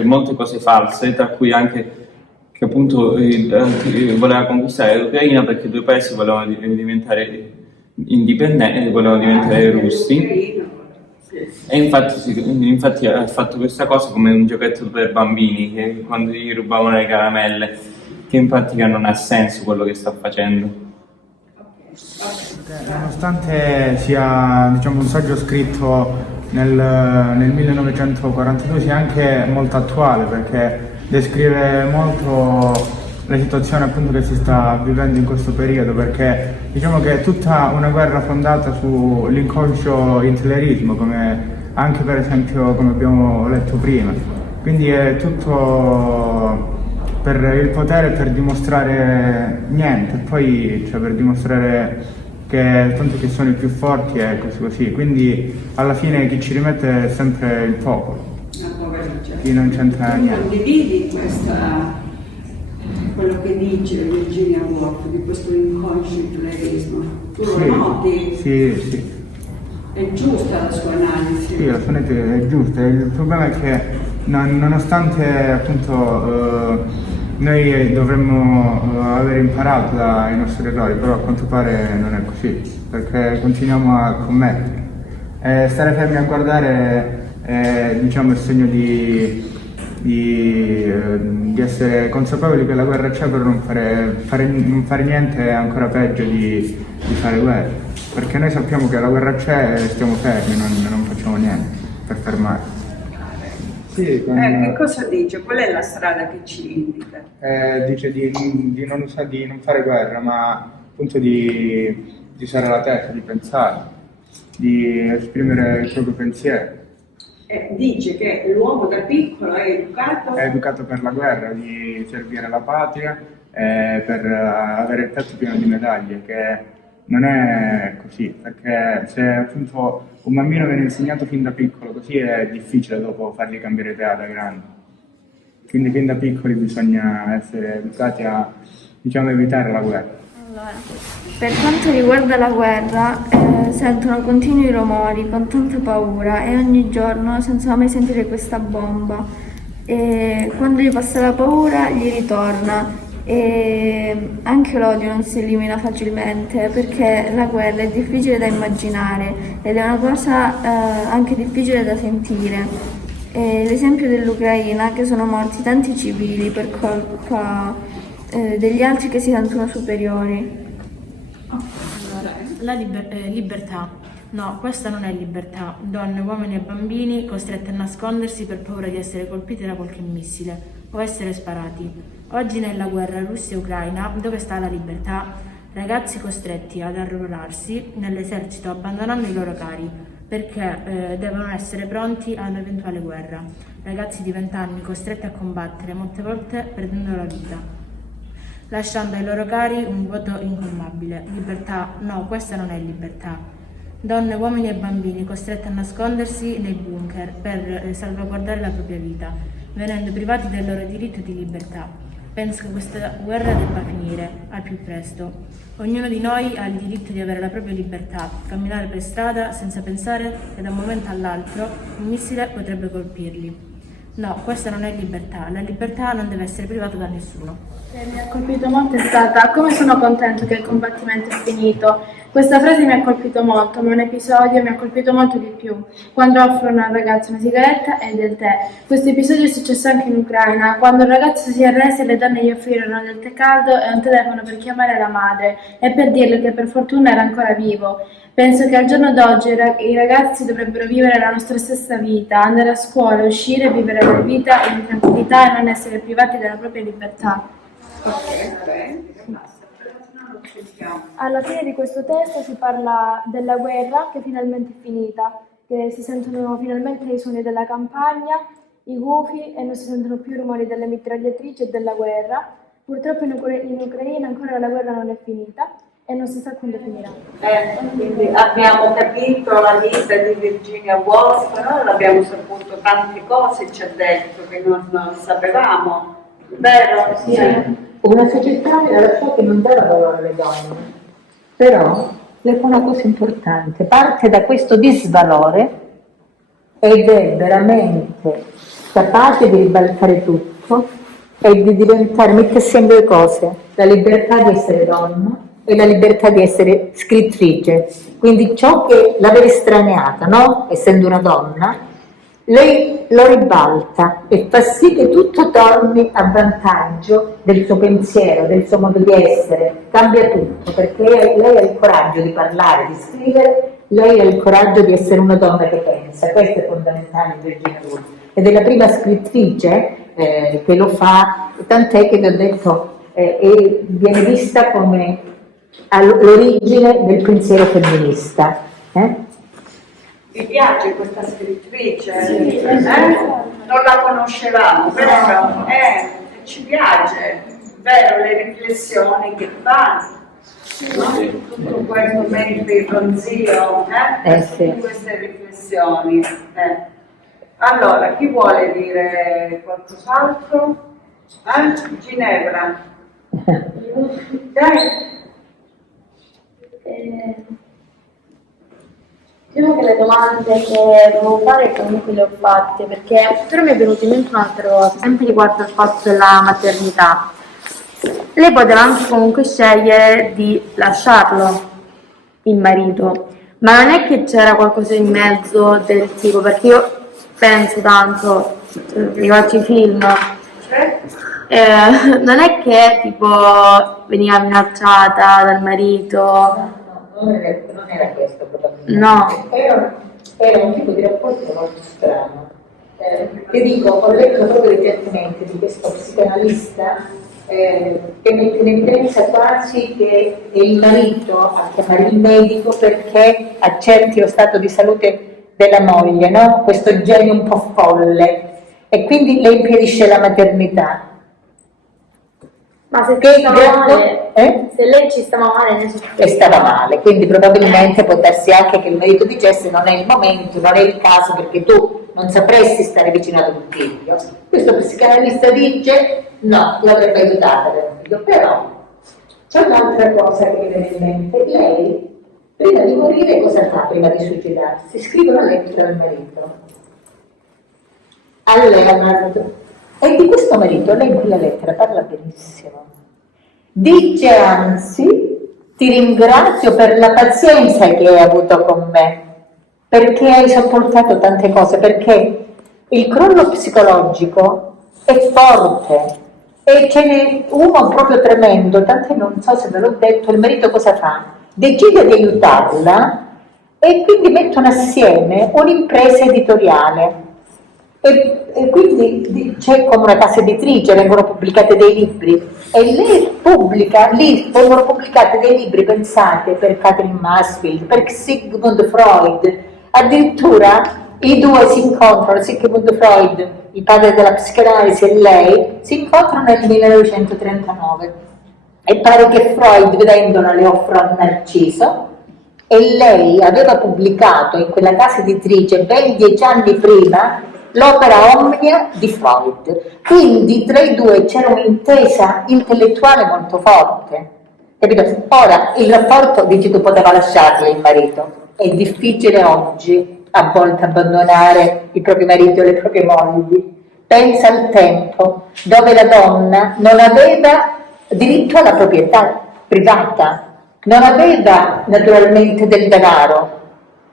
molte cose false, tra cui anche che appunto voleva conquistare l'Ucraina perché i due paesi volevano diventare indipendenti, volevano diventare russi. E infatti ha fatto questa cosa come un giochetto per bambini, quando gli rubavano le caramelle, che in pratica non ha senso quello che sta facendo. Nonostante sia un saggio scritto nel 1942, sia anche molto attuale perché descrive molto la situazione appunto che si sta vivendo in questo periodo, perché diciamo che è tutta una guerra fondata sull'inconscio hitlerismo, come anche per esempio come abbiamo letto prima, quindi è tutto per il potere, per dimostrare niente, poi per dimostrare che sono i più forti e così, quindi alla fine chi ci rimette è sempre il popolo, chi non c'entra niente. Condividi quello che dice Virginia Woolf di questo inconscio hitlerismo? Tu lo noti? Sì. È giusta la sua analisi? Sì, la sua analisi è giusta. Il problema è che nonostante appunto noi dovremmo aver imparato dai nostri errori, però a quanto pare non è così, perché continuiamo a commettere. Stare fermi a guardare è il segno di essere consapevoli che la guerra c'è, però non fare niente è ancora peggio di fare guerra, perché noi sappiamo che la guerra c'è e stiamo fermi, non facciamo niente per fermarla. Sì, che cosa dice? Qual è la strada che ci indica? Dice di non fare guerra, ma appunto di usare la testa, di pensare, di esprimere il proprio pensiero. Dice che l'uomo da piccolo è educato per la guerra, di servire la patria, per avere il petto pieno di medaglie, che non è così, perché se appunto un bambino viene insegnato fin da piccolo così è difficile dopo fargli cambiare idea da grande. Quindi fin da piccoli bisogna essere educati a evitare la guerra. Allora, per quanto riguarda la guerra, sentono continui rumori con tanta paura e ogni giorno senza mai sentire questa bomba. E quando gli passa la paura gli ritorna e anche l'odio non si elimina facilmente perché la guerra è difficile da immaginare ed è una cosa anche difficile da sentire. L'esempio dell'Ucraina, che sono morti tanti civili per colpa degli altri che si sentono superiori. La libertà. No, questa non è libertà. Donne, uomini e bambini costretti a nascondersi per paura di essere colpiti da qualche missile o essere sparati. Oggi nella guerra Russia-Ucraina, dove sta la libertà? Ragazzi costretti ad arruolarsi nell'esercito abbandonando i loro cari perché devono essere pronti a un'eventuale guerra. Ragazzi di 20 anni costretti a combattere, molte volte perdendo la vita, lasciando ai loro cari un vuoto incolmabile. Libertà? No, questa non è libertà. Donne, uomini e bambini costretti a nascondersi nei bunker per salvaguardare la propria vita, venendo privati del loro diritto di libertà. Penso che questa guerra debba finire al più presto. Ognuno di noi ha il diritto di avere la propria libertà, camminare per strada senza pensare che da un momento all'altro un missile potrebbe colpirli. No, questa non è libertà. La libertà non deve essere privata da nessuno. Mi ha colpito molto è stata come sono contento che il combattimento è finito. Questa frase mi ha colpito molto, ma un episodio mi ha colpito molto di più. Quando offrono al ragazzo una sigaretta e del tè. Questo episodio è successo anche in Ucraina, quando il ragazzo si arrese e le donne gli offrirono del tè caldo e un telefono per chiamare la madre e per dirle che per fortuna era ancora vivo. Penso che al giorno d'oggi i ragazzi dovrebbero vivere la nostra stessa vita, andare a scuola, uscire, vivere la vita in tranquillità e non essere privati della propria libertà. Alla fine di questo testo si parla della guerra che finalmente è finita, che si sentono finalmente i suoni della campagna, i gufi e non si sentono più i rumori delle mitragliatrici e della guerra. Purtroppo in Ucraina ancora la guerra non è finita e non si sa quando finirà. Quindi abbiamo capito la vita di Virginia Woolf, noi abbiamo saputo tante cose, ci ha detto che non sapevamo, vero? Sì. Una società era ciò che non dava valore alle donne, però lei fa una cosa importante, parte da questo disvalore ed è veramente capace di ribaltare tutto e di diventare, mette assieme due cose, la libertà di essere donna e la libertà di essere scrittrice, quindi ciò che l'aveva estraneata, no? Essendo una donna, lei lo ribalta e fa sì che tutto torni a vantaggio del suo pensiero, del suo modo di essere, cambia tutto, perché lei ha il coraggio di parlare, di scrivere, lei ha il coraggio di essere una donna che pensa, questo è fondamentale in Virginia Woolf, ed è la prima scrittrice che lo fa, tant'è che vi ho detto, viene vista come l'origine del pensiero femminista. Vi piace questa scrittrice? Sì. Non la conoscevamo, vero? Ci piace, vero, le riflessioni che fa, no? Tutto questo merito il ronzio, Sì. tutte queste riflessioni. Allora, chi vuole dire qualcos'altro? Ginevra? Dai. Diciamo che le domande che dovevo fare comunque le ho fatte, perché però mi è venuto in mente un'altra cosa, sempre riguardo al fatto della maternità. Lei poteva anche comunque scegliere di lasciarlo, il marito, ma non è che c'era qualcosa in mezzo del tipo, perché io penso tanto, riguardo i film, non è che tipo veniva minacciata dal marito. Non era questo probabilmente. No. Era un tipo di rapporto molto strano. Ti dico, ho letto proprio recentemente di questo psicanalista che mette in evidenza quasi che è il marito a chiamare il medico perché accerti lo stato di salute della moglie, no? Questo genio un po' folle, e quindi le impedisce la maternità. Ma se Che stava male, se lei ci stava male, ne e stava male, quindi probabilmente può darsi anche che il marito dicesse non è il momento, non è il caso perché tu non sapresti stare vicino ad un figlio. Questo psicanalista dice no, l'avrebbe aiutata per un figlio, però c'è un'altra cosa che mi viene in mente. Lei prima di morire cosa fa prima di suicidarsi? Scrive una lettera al marito, a Leonard, e di questo marito lei in quella lettera parla benissimo. Dice anzi, ti ringrazio per la pazienza che hai avuto con me, perché hai sopportato tante cose, perché il crollo psicologico è forte e ce n'è uno proprio tremendo, tant'è non so se ve l'ho detto, il marito cosa fa? Decide di aiutarla e quindi mettono assieme un'impresa editoriale. E quindi c'è come una casa editrice, vengono pubblicati dei libri e lei pubblica, lì vengono pubblicati dei libri pensate per Catherine Mansfield, per Sigmund Freud, addirittura i due si incontrano, Sigmund Freud, il padre della psicanalisi, e lei si incontrano nel 1939 e pare che Freud vedendola le offra un narciso e lei aveva pubblicato in quella casa editrice ben 10 anni prima l'opera Omnia di Freud, quindi tra i due c'era un'intesa intellettuale molto forte, capito? Ora il rapporto, dici tu, poteva lasciarle il marito, è difficile oggi a volte abbandonare i propri mariti o le proprie mogli, pensa al tempo dove la donna non aveva diritto alla proprietà privata, non aveva naturalmente del denaro.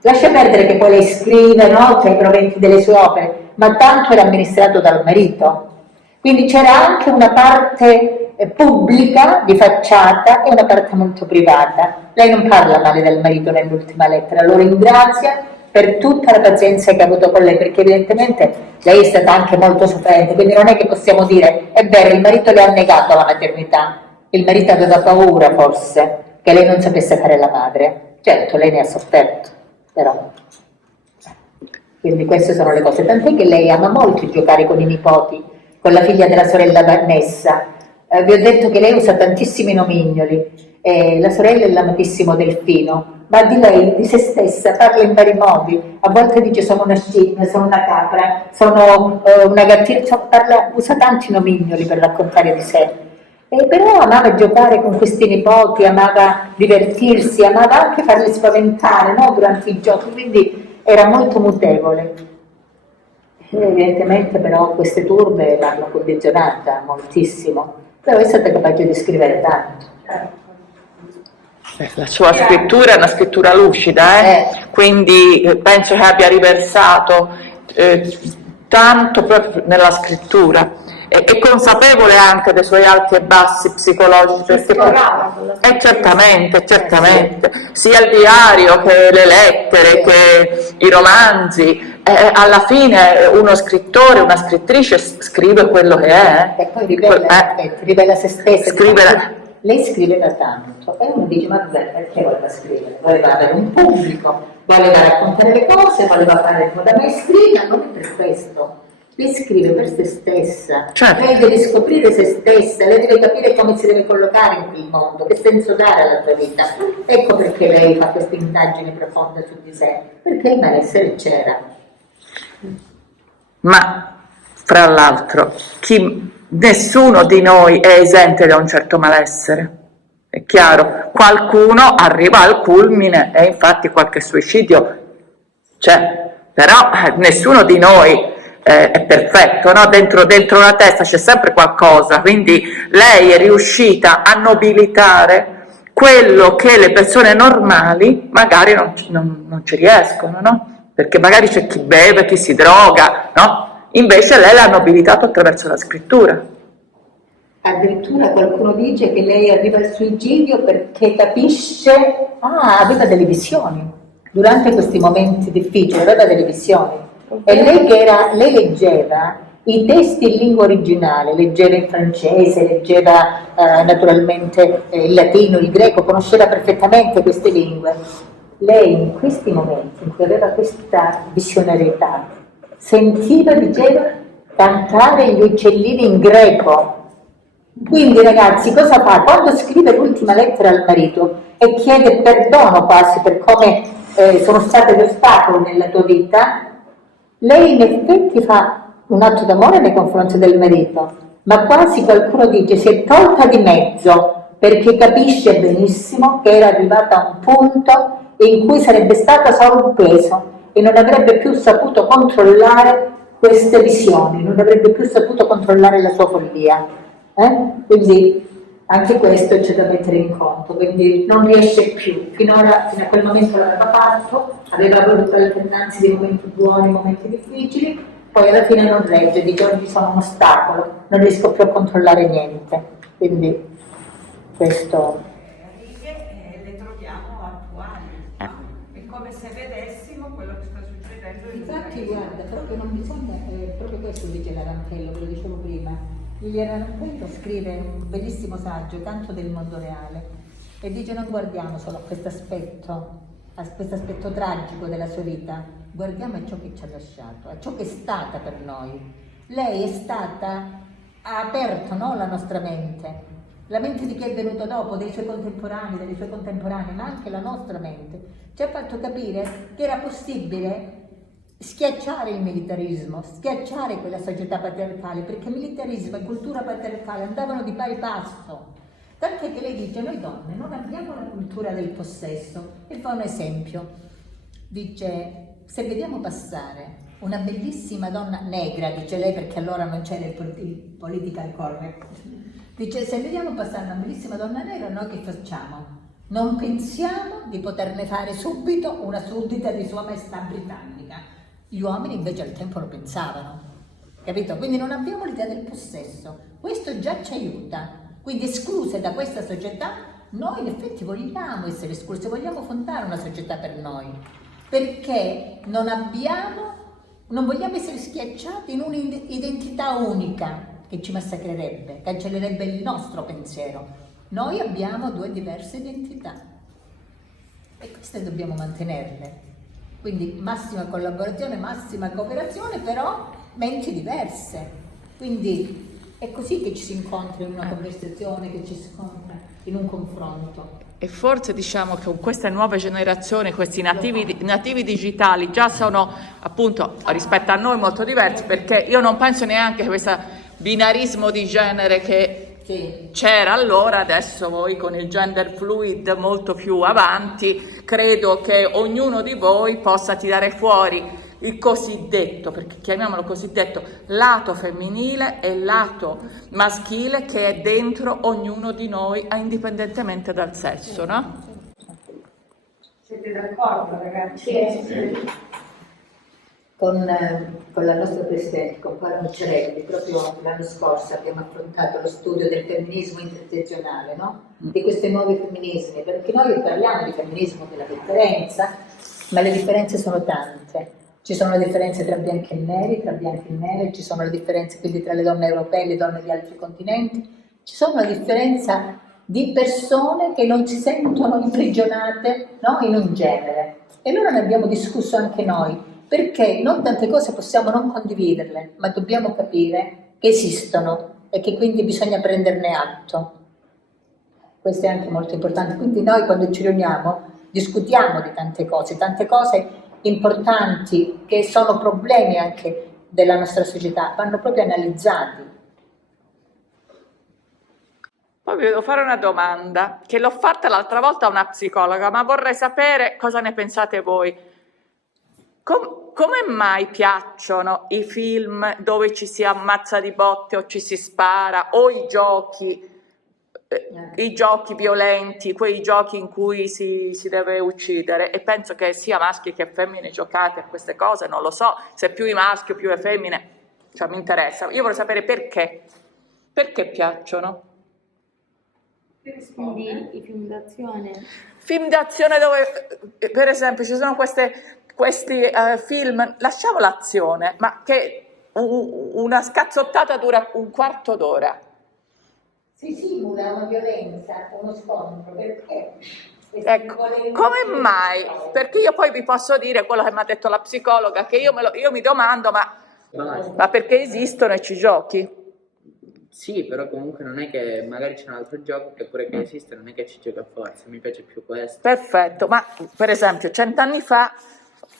Lascia perdere che poi lei scrive, no, tra i proventi delle sue opere, ma tanto era amministrato dal marito. Quindi c'era anche una parte pubblica di facciata e una parte molto privata. Lei non parla male del marito nell'ultima lettera, lo ringrazia per tutta la pazienza che ha avuto con lei, perché evidentemente lei è stata anche molto sofferente, quindi non è che possiamo dire, è vero, il marito le ha negato la maternità, il marito aveva paura forse che lei non sapesse fare la madre. Certo, lei ne ha sofferto, però. Quindi queste sono le cose, tant'è che lei ama molto giocare con i nipoti, con la figlia della sorella Vanessa. Vi ho detto che lei usa tantissimi nomignoli, la sorella è l'amatissimo Delfino, ma di lei, di se stessa, parla in vari modi. A volte dice sono una scimmia, sono una capra, sono una gattina, usa tanti nomignoli per raccontare di sé. Però amava giocare con questi nipoti, amava divertirsi, amava anche farli spaventare, no? Durante i giochi, quindi era molto mutevole. Evidentemente però queste turbe l'hanno condizionata moltissimo, però è stata capace di scrivere tanto. La sua scrittura è una scrittura lucida, quindi penso che abbia riversato tanto proprio nella scrittura. È consapevole anche dei suoi alti e bassi psicologici, perché certamente, sia il diario che le lettere, che i romanzi, alla fine uno scrittore, una scrittrice scrive quello che è. E poi rivela se stessa. Lei scriveva tanto e uno dice, ma perché voleva scrivere? Voleva avere un pubblico, voleva raccontare le cose, voleva fare da maestrina, non è per questo. Lei scrive per se stessa, lei deve scoprire se stessa, lei deve capire come si deve collocare in quel mondo, che senso dare alla sua vita. Ecco perché lei fa queste indagini profonde su di sé, perché il malessere c'era. Ma, fra l'altro, nessuno di noi è esente da un certo malessere. È chiaro, qualcuno arriva al culmine e infatti qualche suicidio c'è, però nessuno di noi è perfetto, no? Dentro una testa c'è sempre qualcosa, quindi lei è riuscita a nobilitare quello che le persone normali magari non ci riescono, no? Perché magari c'è chi beve, chi si droga, no? Invece lei l'ha nobilitato attraverso la scrittura. Addirittura qualcuno dice che lei arriva al suicidio perché capisce, aveva delle visioni, durante questi momenti difficili aveva delle visioni. E lei leggeva i testi in lingua originale, leggeva in francese, leggeva naturalmente il latino, il greco, conosceva perfettamente queste lingue. Lei in questi momenti in cui aveva questa visionarietà sentiva, diceva, cantare gli uccellini in greco. Quindi ragazzi, cosa fa? Quando scrive l'ultima lettera al marito e chiede perdono quasi per come sono stati gli ostacoli nella tua vita, lei in effetti fa un atto d'amore nei confronti del marito, ma quasi qualcuno dice si è tolta di mezzo perché capisce benissimo che era arrivata a un punto in cui sarebbe stata solo un peso e non avrebbe più saputo controllare queste visioni, non avrebbe più saputo controllare la sua follia. Quindi anche questo c'è da mettere in conto, quindi non riesce più, fino a quel momento l'aveva fatto, aveva avuto alternanze di momenti buoni, momenti difficili, poi alla fine non regge, dice oggi sono un ostacolo, non riesco più a controllare niente, quindi questo... Le troviamo attuali, è come se vedessimo quello che sta succedendo. Infatti guarda, proprio non bisogna, proprio questo dice l'Arantello, ve lo dicevo prima. L'Arantello scrive un bellissimo saggio, Canto del mondo reale, e dice non guardiamo solo a questo aspetto tragico della sua vita, guardiamo a ciò che ci ha lasciato, a ciò che è stata per noi. Lei è stata, ha aperto, no, la nostra mente, la mente di chi è venuto dopo, dei suoi contemporanei, delle sue contemporanee, ma anche la nostra mente, ci ha fatto capire che era possibile schiacciare il militarismo, schiacciare quella società patriarcale, perché militarismo e cultura patriarcale andavano di pari passo. Tant'è che lei dice, noi donne non abbiamo la cultura del possesso, e fa un esempio. Dice, se vediamo passare una bellissima donna negra, dice lei perché allora non c'era il political correct, dice se vediamo passare una bellissima donna negra noi che facciamo? Non pensiamo di poterne fare subito una suddita di Sua Maestà britannica. Gli uomini invece al tempo lo pensavano, capito? Quindi non abbiamo l'idea del possesso, questo già ci aiuta. Quindi escluse da questa società, noi in effetti vogliamo essere esclusi, vogliamo fondare una società per noi, perché non vogliamo essere schiacciati in un'identità unica che ci massacrerebbe, cancellerebbe il nostro pensiero. Noi abbiamo due diverse identità e queste dobbiamo mantenerle. Quindi massima collaborazione, massima cooperazione, però menti diverse. Quindi è così che ci si incontra in una conversazione, che ci si incontra in un confronto. E forse diciamo che con queste nuove generazioni, questi nativi digitali già sono appunto rispetto a noi molto diversi, perché io non penso neanche che questo binarismo di genere che c'era allora, adesso voi con il gender fluid molto più avanti, credo che ognuno di voi possa tirare fuori il cosiddetto, perché chiamiamolo cosiddetto, lato femminile e lato maschile che è dentro ognuno di noi, indipendentemente dal sesso, no? Siete d'accordo, ragazzi? Sì. Con la nostra Presidente, con Paola Mucciarelli, proprio l'anno scorso abbiamo affrontato lo studio del femminismo intersezionale, no? Di questi nuovi femminismi, perché noi parliamo di femminismo della differenza, ma le differenze sono tante. Ci sono le differenze tra bianchi e neri, ci sono le differenze quindi tra le donne europee e le donne di altri continenti, ci sono la differenza di persone che non si sentono imprigionate, no? In un genere. E allora ne abbiamo discusso anche noi, perché non tante cose possiamo non condividerle, ma dobbiamo capire che esistono e che quindi bisogna prenderne atto. Questo è anche molto importante. Quindi noi quando ci riuniamo discutiamo di tante cose importanti che sono problemi anche della nostra società, vanno proprio analizzati. Poi vi devo fare una domanda, che l'ho fatta l'altra volta a una psicologa, ma vorrei sapere cosa ne pensate voi. Come mai piacciono i film dove ci si ammazza di botte o ci si spara, o i giochi violenti, quei giochi in cui si deve uccidere? E penso che sia maschi che femmine giocate a queste cose, non lo so, se più i maschi o più le femmine, cioè mi interessa. Io vorrei sapere perché piacciono. Quindi i film d'azione. Film d'azione dove, per esempio, ci sono questi film, lasciamo l'azione, ma che una scazzottata dura un quarto d'ora. Si simula una violenza, uno scontro, perché? Ecco, come mai? Perché io poi vi posso dire quello che mi ha detto la psicologa, che io mi domando, ma perché esistono e ci giochi? Sì, però comunque non è che magari c'è un altro gioco che pure che esiste, non è che ci gioca a forza, mi piace più questo. Perfetto, ma per esempio 100 anni fa,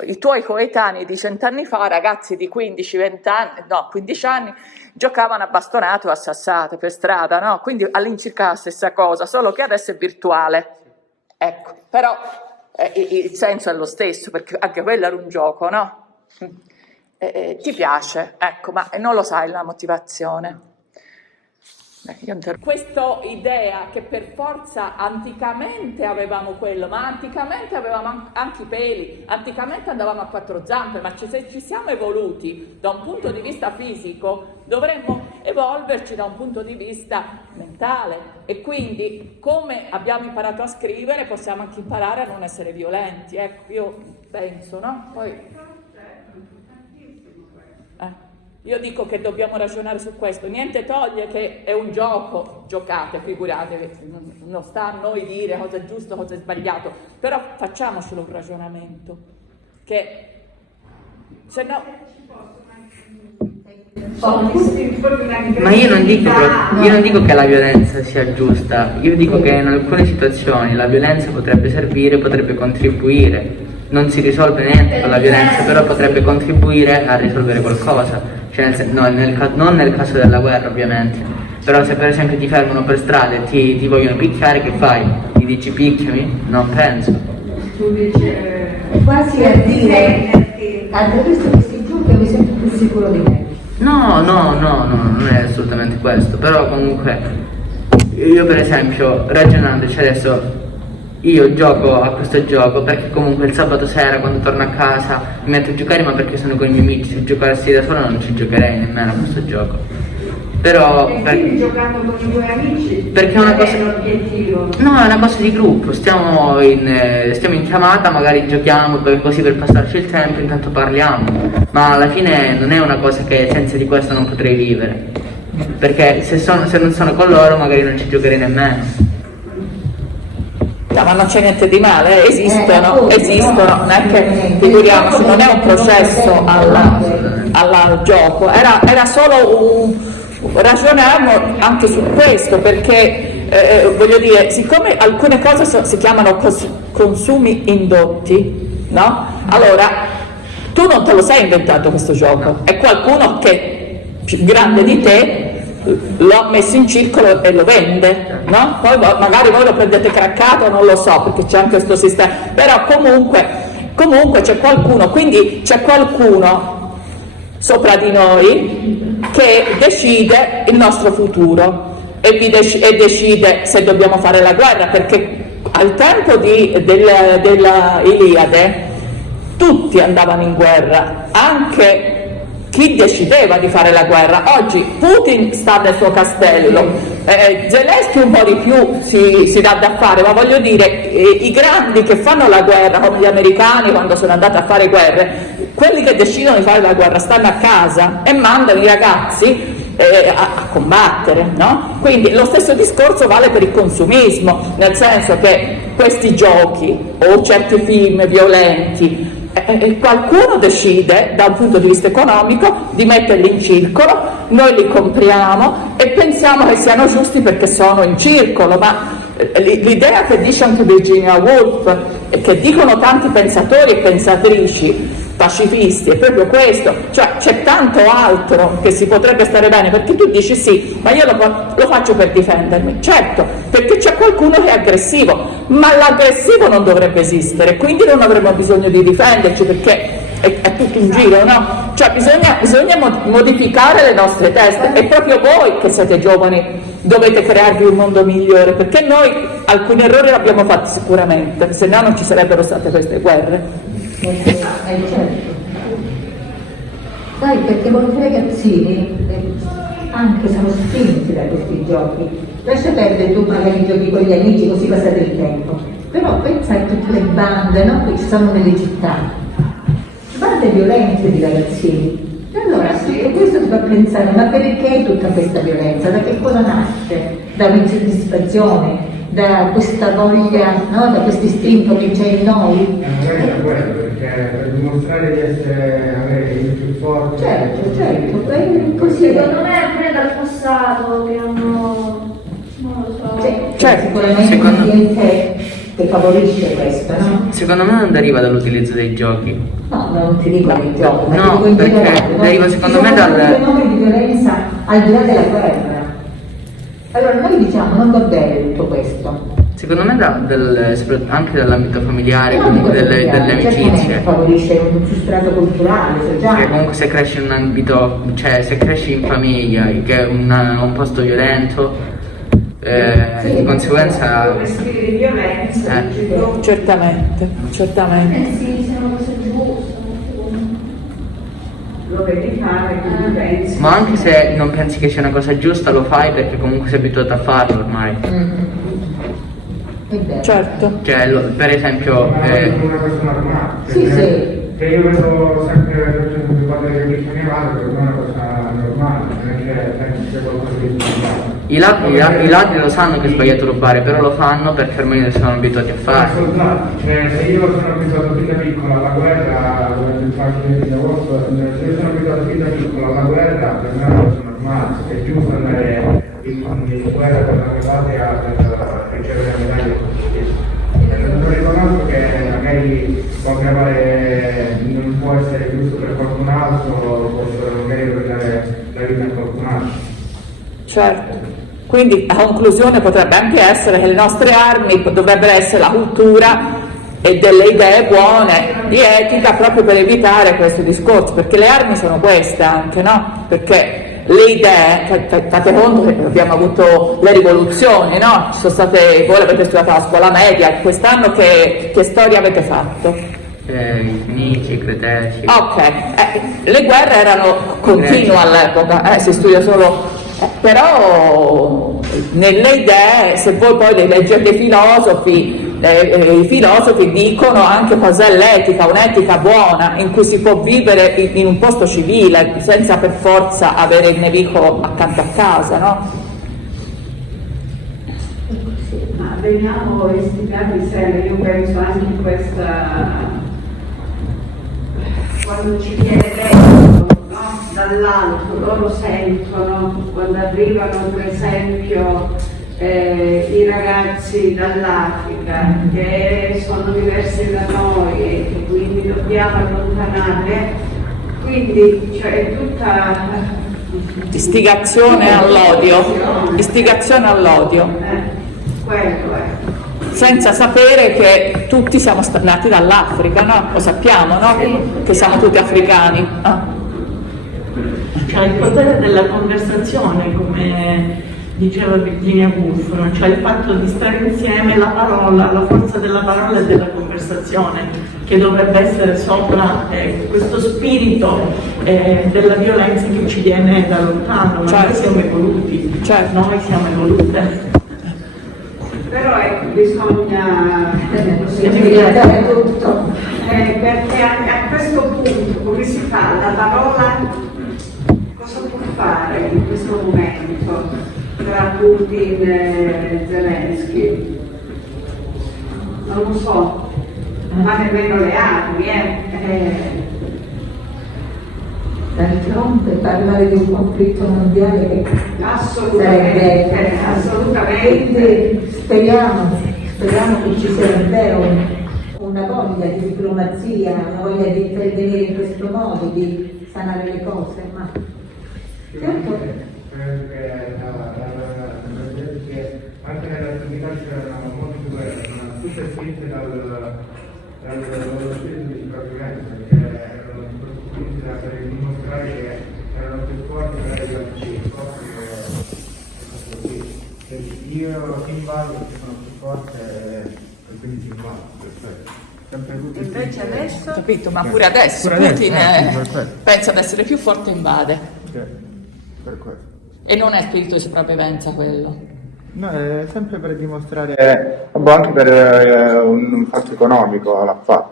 i tuoi coetanei di 100 anni fa, ragazzi di 15 anni, giocavano a bastonato o a sassate per strada, no? Quindi all'incirca la stessa cosa, solo che adesso è virtuale. Ecco, però il senso è lo stesso, perché anche quello era un gioco, no? Ti piace, ecco, ma non lo sai la motivazione. Questa idea che per forza anticamente avevamo quello, ma anticamente avevamo anche i peli, anticamente andavamo a quattro zampe, ma se ci siamo evoluti da un punto di vista fisico dovremmo evolverci da un punto di vista mentale, e quindi come abbiamo imparato a scrivere possiamo anche imparare a non essere violenti, ecco, io penso, no? Poi io dico che dobbiamo ragionare su questo, niente toglie che è un gioco, giocate, figuratevi, non sta a noi dire cosa è giusto, cosa è sbagliato, però facciamocelo un ragionamento, che se no... Ma io non dico che la violenza sia giusta, io dico che in alcune situazioni la violenza potrebbe servire, potrebbe contribuire, non si risolve niente con la violenza, però potrebbe contribuire a risolvere qualcosa. Cioè non nel caso della guerra ovviamente, però se per esempio ti fermano per strada e ti vogliono picchiare, che fai? Gli dici picchiami? Non penso. Quasi a dire, attraverso questi giochi perché mi sento più sicuro di me. No, non è assolutamente questo, però comunque io per esempio ragionandoci adesso io gioco a questo gioco perché comunque il sabato sera quando torno a casa mi metto a giocare, ma perché sono con i miei amici. Se giocassi da solo non ci giocherei nemmeno a questo gioco. Però giocando con i tuoi amici perché è una cosa, l'obiettivo. no, è una cosa di gruppo, stiamo in chiamata, magari giochiamo così per passarci il tempo, intanto parliamo, ma alla fine non è una cosa che senza di questo non potrei vivere, perché se non sono con loro magari non ci giocherei nemmeno. No, ma non c'è niente di male, esistono, non è che, figuriamoci, non è un processo al gioco, era solo ragioniamo anche su questo, perché voglio dire, siccome alcune cose si chiamano consumi indotti, no? Allora, tu non te lo sei inventato questo gioco, è qualcuno che più grande di te lo ha messo in circolo e lo vende, no? Poi magari voi lo prendete craccato, non lo so, perché c'è anche questo sistema, però comunque c'è qualcuno, quindi c'è qualcuno sopra di noi che decide il nostro futuro e decide se dobbiamo fare la guerra, perché al tempo della Iliade tutti andavano in guerra, anche chi decideva di fare la guerra. Oggi Putin sta nel suo castello, Zelensky un po' di più si dà da fare, ma voglio dire, i grandi che fanno la guerra, come gli americani quando sono andati a fare guerre, quelli che decidono di fare la guerra stanno a casa e mandano i ragazzi a combattere, no? Quindi lo stesso discorso vale per il consumismo, nel senso che questi giochi o certi film violenti, qualcuno decide da un punto di vista economico di metterli in circolo, noi li compriamo e pensiamo che siano giusti perché sono in circolo, ma l'idea che dice anche Virginia Woolf e che dicono tanti pensatori e pensatrici pacifisti è proprio questo, cioè c'è tanto altro che si potrebbe stare bene, perché tu dici sì, ma io lo faccio per difendermi, certo, perché c'è qualcuno che è aggressivo, ma l'aggressivo non dovrebbe esistere, quindi non avremo bisogno di difenderci, perché è tutto un giro, no? Cioè bisogna modificare le nostre teste, e proprio voi che siete giovani dovete crearvi un mondo migliore, perché noi alcuni errori li abbiamo fatti sicuramente, se no non ci sarebbero state queste guerre. Certo. Sai, perché molti ragazzini anche sono spinti da questi giochi. Lascia perdere, tu magari giochi con gli amici così passate il tempo, però pensa a tutte le bande, no, che ci sono nelle città, bande violente di ragazzini. E allora tutto questo ti fa pensare, ma perché tutta questa violenza? Da che cosa nasce? Da un'insoddisfazione, da questa voglia, no? Da questo istinto che c'è in noi? Magari da quello, perché per dimostrare di avere il più forte. Certo, così. Secondo me è pure dal passato che hanno, non lo so. Certo, sicuramente un ambiente che favorisce questo, no? Secondo me non deriva dall'utilizzo dei giochi. No, non ti dico dei giochi, ma No, ti dico in perché generale, no? deriva secondo me Ci sono dal... fenomeni di violenza al di là della guerra. Allora noi diciamo non va bene tutto questo. Secondo me anche dall'ambito familiare, No, comunque dico delle certamente amicizie. favorisce un substrato culturale, sociale. Cioè, comunque se cresci in un ambito, cioè se cresci in famiglia, che è un posto violento, di conseguenza... Di violenza, Certamente. Sì, sono cose giuste. lo devi fare, quindi pensi. Ma anche se non pensi che sia una cosa giusta, lo fai perché comunque sei abituato a farlo ormai. Certo. Cioè, per esempio... una cosa normale. Sì. Che io vedo sempre per esempio di quando le ricche ne vado, per me è una cosa normale, non è che penso sia qualcosa di sbagliato. I ladri lo sanno che è sbagliato rubare, però lo fanno perché ormai sono abituati a farlo. Cioè, se io sono abituato fin da piccolo alla guerra, durante il fascino di lavoro, se io sono abituato fin da piccolo alla guerra, per me è una cosa normale, è giusto andare in guerra per la mia patria per ricevere la medaglia con se stesso. Non riconosco che magari non può essere giusto per qualcun altro, posso magari rovinare la vita a qualcun altro. Certo. Quindi a conclusione potrebbe anche essere che le nostre armi dovrebbero essere la cultura e delle idee buone di etica proprio per evitare questi discorsi, perché le armi sono queste anche, no? Perché le idee, fate conto che abbiamo avuto le rivoluzioni, no? Ci sono state, voi avete studiato alla scuola media, quest'anno che storia avete fatto? I Fenici, i Croteci. Ok, le guerre erano continue all'epoca, si studia solo, però nelle idee, se voi poi leggete i filosofi dicono anche cos'è l'etica, un'etica buona, in cui si può vivere in un posto civile, senza per forza avere il nemico accanto a casa, no? Ma veniamo istigati sempre, io penso anche in questa, quando ci viene detto, no? Dall'alto, loro sentono, quando arrivano per esempio i ragazzi dall'Africa che sono diversi da noi e che quindi dobbiamo allontanare, quindi c'è tutta Istigazione all'odio, quello è. senza sapere che tutti siamo nati dall'Africa, no? Lo sappiamo, no? Che siamo tutti africani. Cioè il potere della conversazione, come diceva Virginia Woolf, cioè il fatto di stare insieme, la parola, la forza della parola e della conversazione, che dovrebbe essere sopra questo spirito della violenza che ci viene da lontano, ma noi siamo evoluti, noi siamo evolute. Però bisogna spiegare tutto. Perché a questo punto come si fa? La parola cosa può fare in questo momento tra Putin e Zelensky? Non lo so, ma nemmeno le armi. D'altronde parlare di un conflitto mondiale che Assolutamente. Quindi speriamo che ci sia davvero una voglia di diplomazia, una voglia di intervenire in questo modo, di sanare le cose, ma certo. Anche nell'attività c'erano molte guerre, ma tutte scritte dal loro spirito di sopravvivenza, perché erano costruite per dimostrare che erano più forti degli altri. Io ti invado perché sono più forte e quindi ti invado. Invece adesso, capito, ma pure adesso Putin pensa di essere più forte e invade. Per questo. E non è spirito di sopravvivenza quello. No, è sempre per dimostrare, anche per un fatto economico l'ha fatto.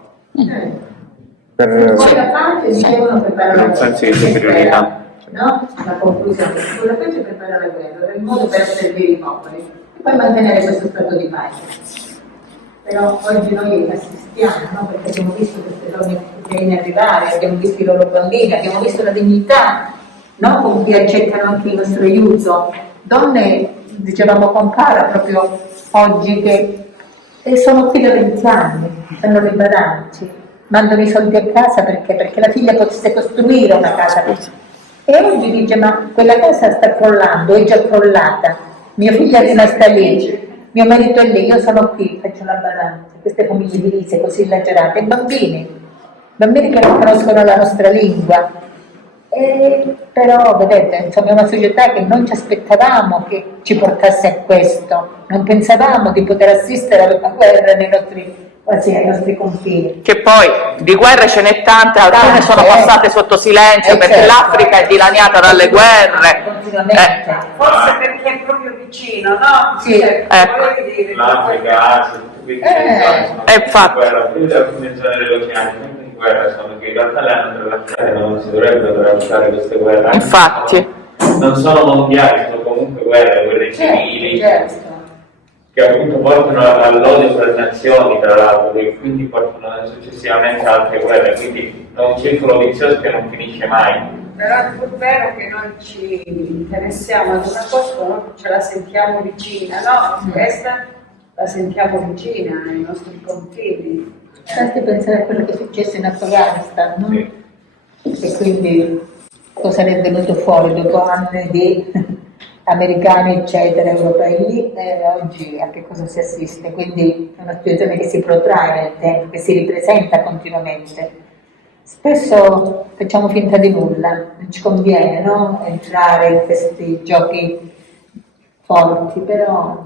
Per, Poi la pace dicevano prepara la un senso di guerra, superiorità. no? La conclusione, sulla pace prepara la guerra, è il modo per servire i popoli e poi mantenere questo stato di pace. Però oggi noi assistiamo, no? Perché abbiamo visto queste donne ucraine arrivare, abbiamo visto i loro bambini, abbiamo visto la dignità, no? Con cui accettano anche il nostro aiuto. Donne, dicevamo con Cara proprio oggi, che sono qui da 20 anni, fanno le badanti, mandano i soldi a casa perché la figlia potesse costruire una casa. E oggi dice, ma quella casa sta crollando, è già crollata, mio figlio è rimasta lì, mio marito è lì, io sono qui, faccio la badante. Queste famiglie divise, così lacerate, e bambini che non conoscono la nostra lingua. Però vedete, insomma, è una società che non ci aspettavamo che ci portasse a questo, non pensavamo di poter assistere alla guerra quasi ai nostri confini. Che poi di guerre ce n'è tante, alcune sono passate sotto silenzio perché certo. l'Africa è dilaniata dalle guerre. Continuamente. forse perché è proprio vicino, no? Sì. Volevo dire, L'Africa, Asia, tutti questi infatti. guerra, più da alcune zone dell'oceano, in guerra sono che in realtà le hanno tralasciate, non si dovrebbero tralasciare queste guerre. Infatti. Non sono mondiali, sono comunque guerre civili. Certo. Che appunto portano all'odio tra le nazioni, tra l'altro, e quindi portano successivamente a altre guerre, quindi è un circolo vizioso che non finisce mai. però è pur vero che noi ci interessiamo ad una cosa, no? Ce la sentiamo vicina, no? Questa la sentiamo vicina ai nostri confini. Basti pensare a quello che è successo in Afghanistan, no? Sì. E quindi cosa ne è venuto fuori dopo anni di americani, eccetera, europei, oggi a che cosa si assiste? Quindi è una situazione che si protrae nel tempo, che si ripresenta continuamente. Spesso facciamo finta di nulla, non ci conviene, no? Entrare in questi giochi forti, però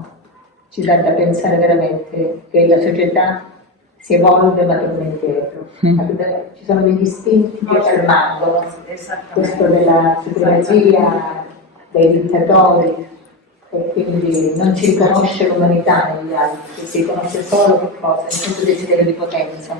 ci dà da pensare veramente che la società si evolve ma torna indietro. Ci sono degli istinti che ci rimangono, questo della supremazia, dei dittatori, e quindi non ci riconosce l'umanità negli altri, si riconosce solo che cosa? Il nostro desiderio di potenza.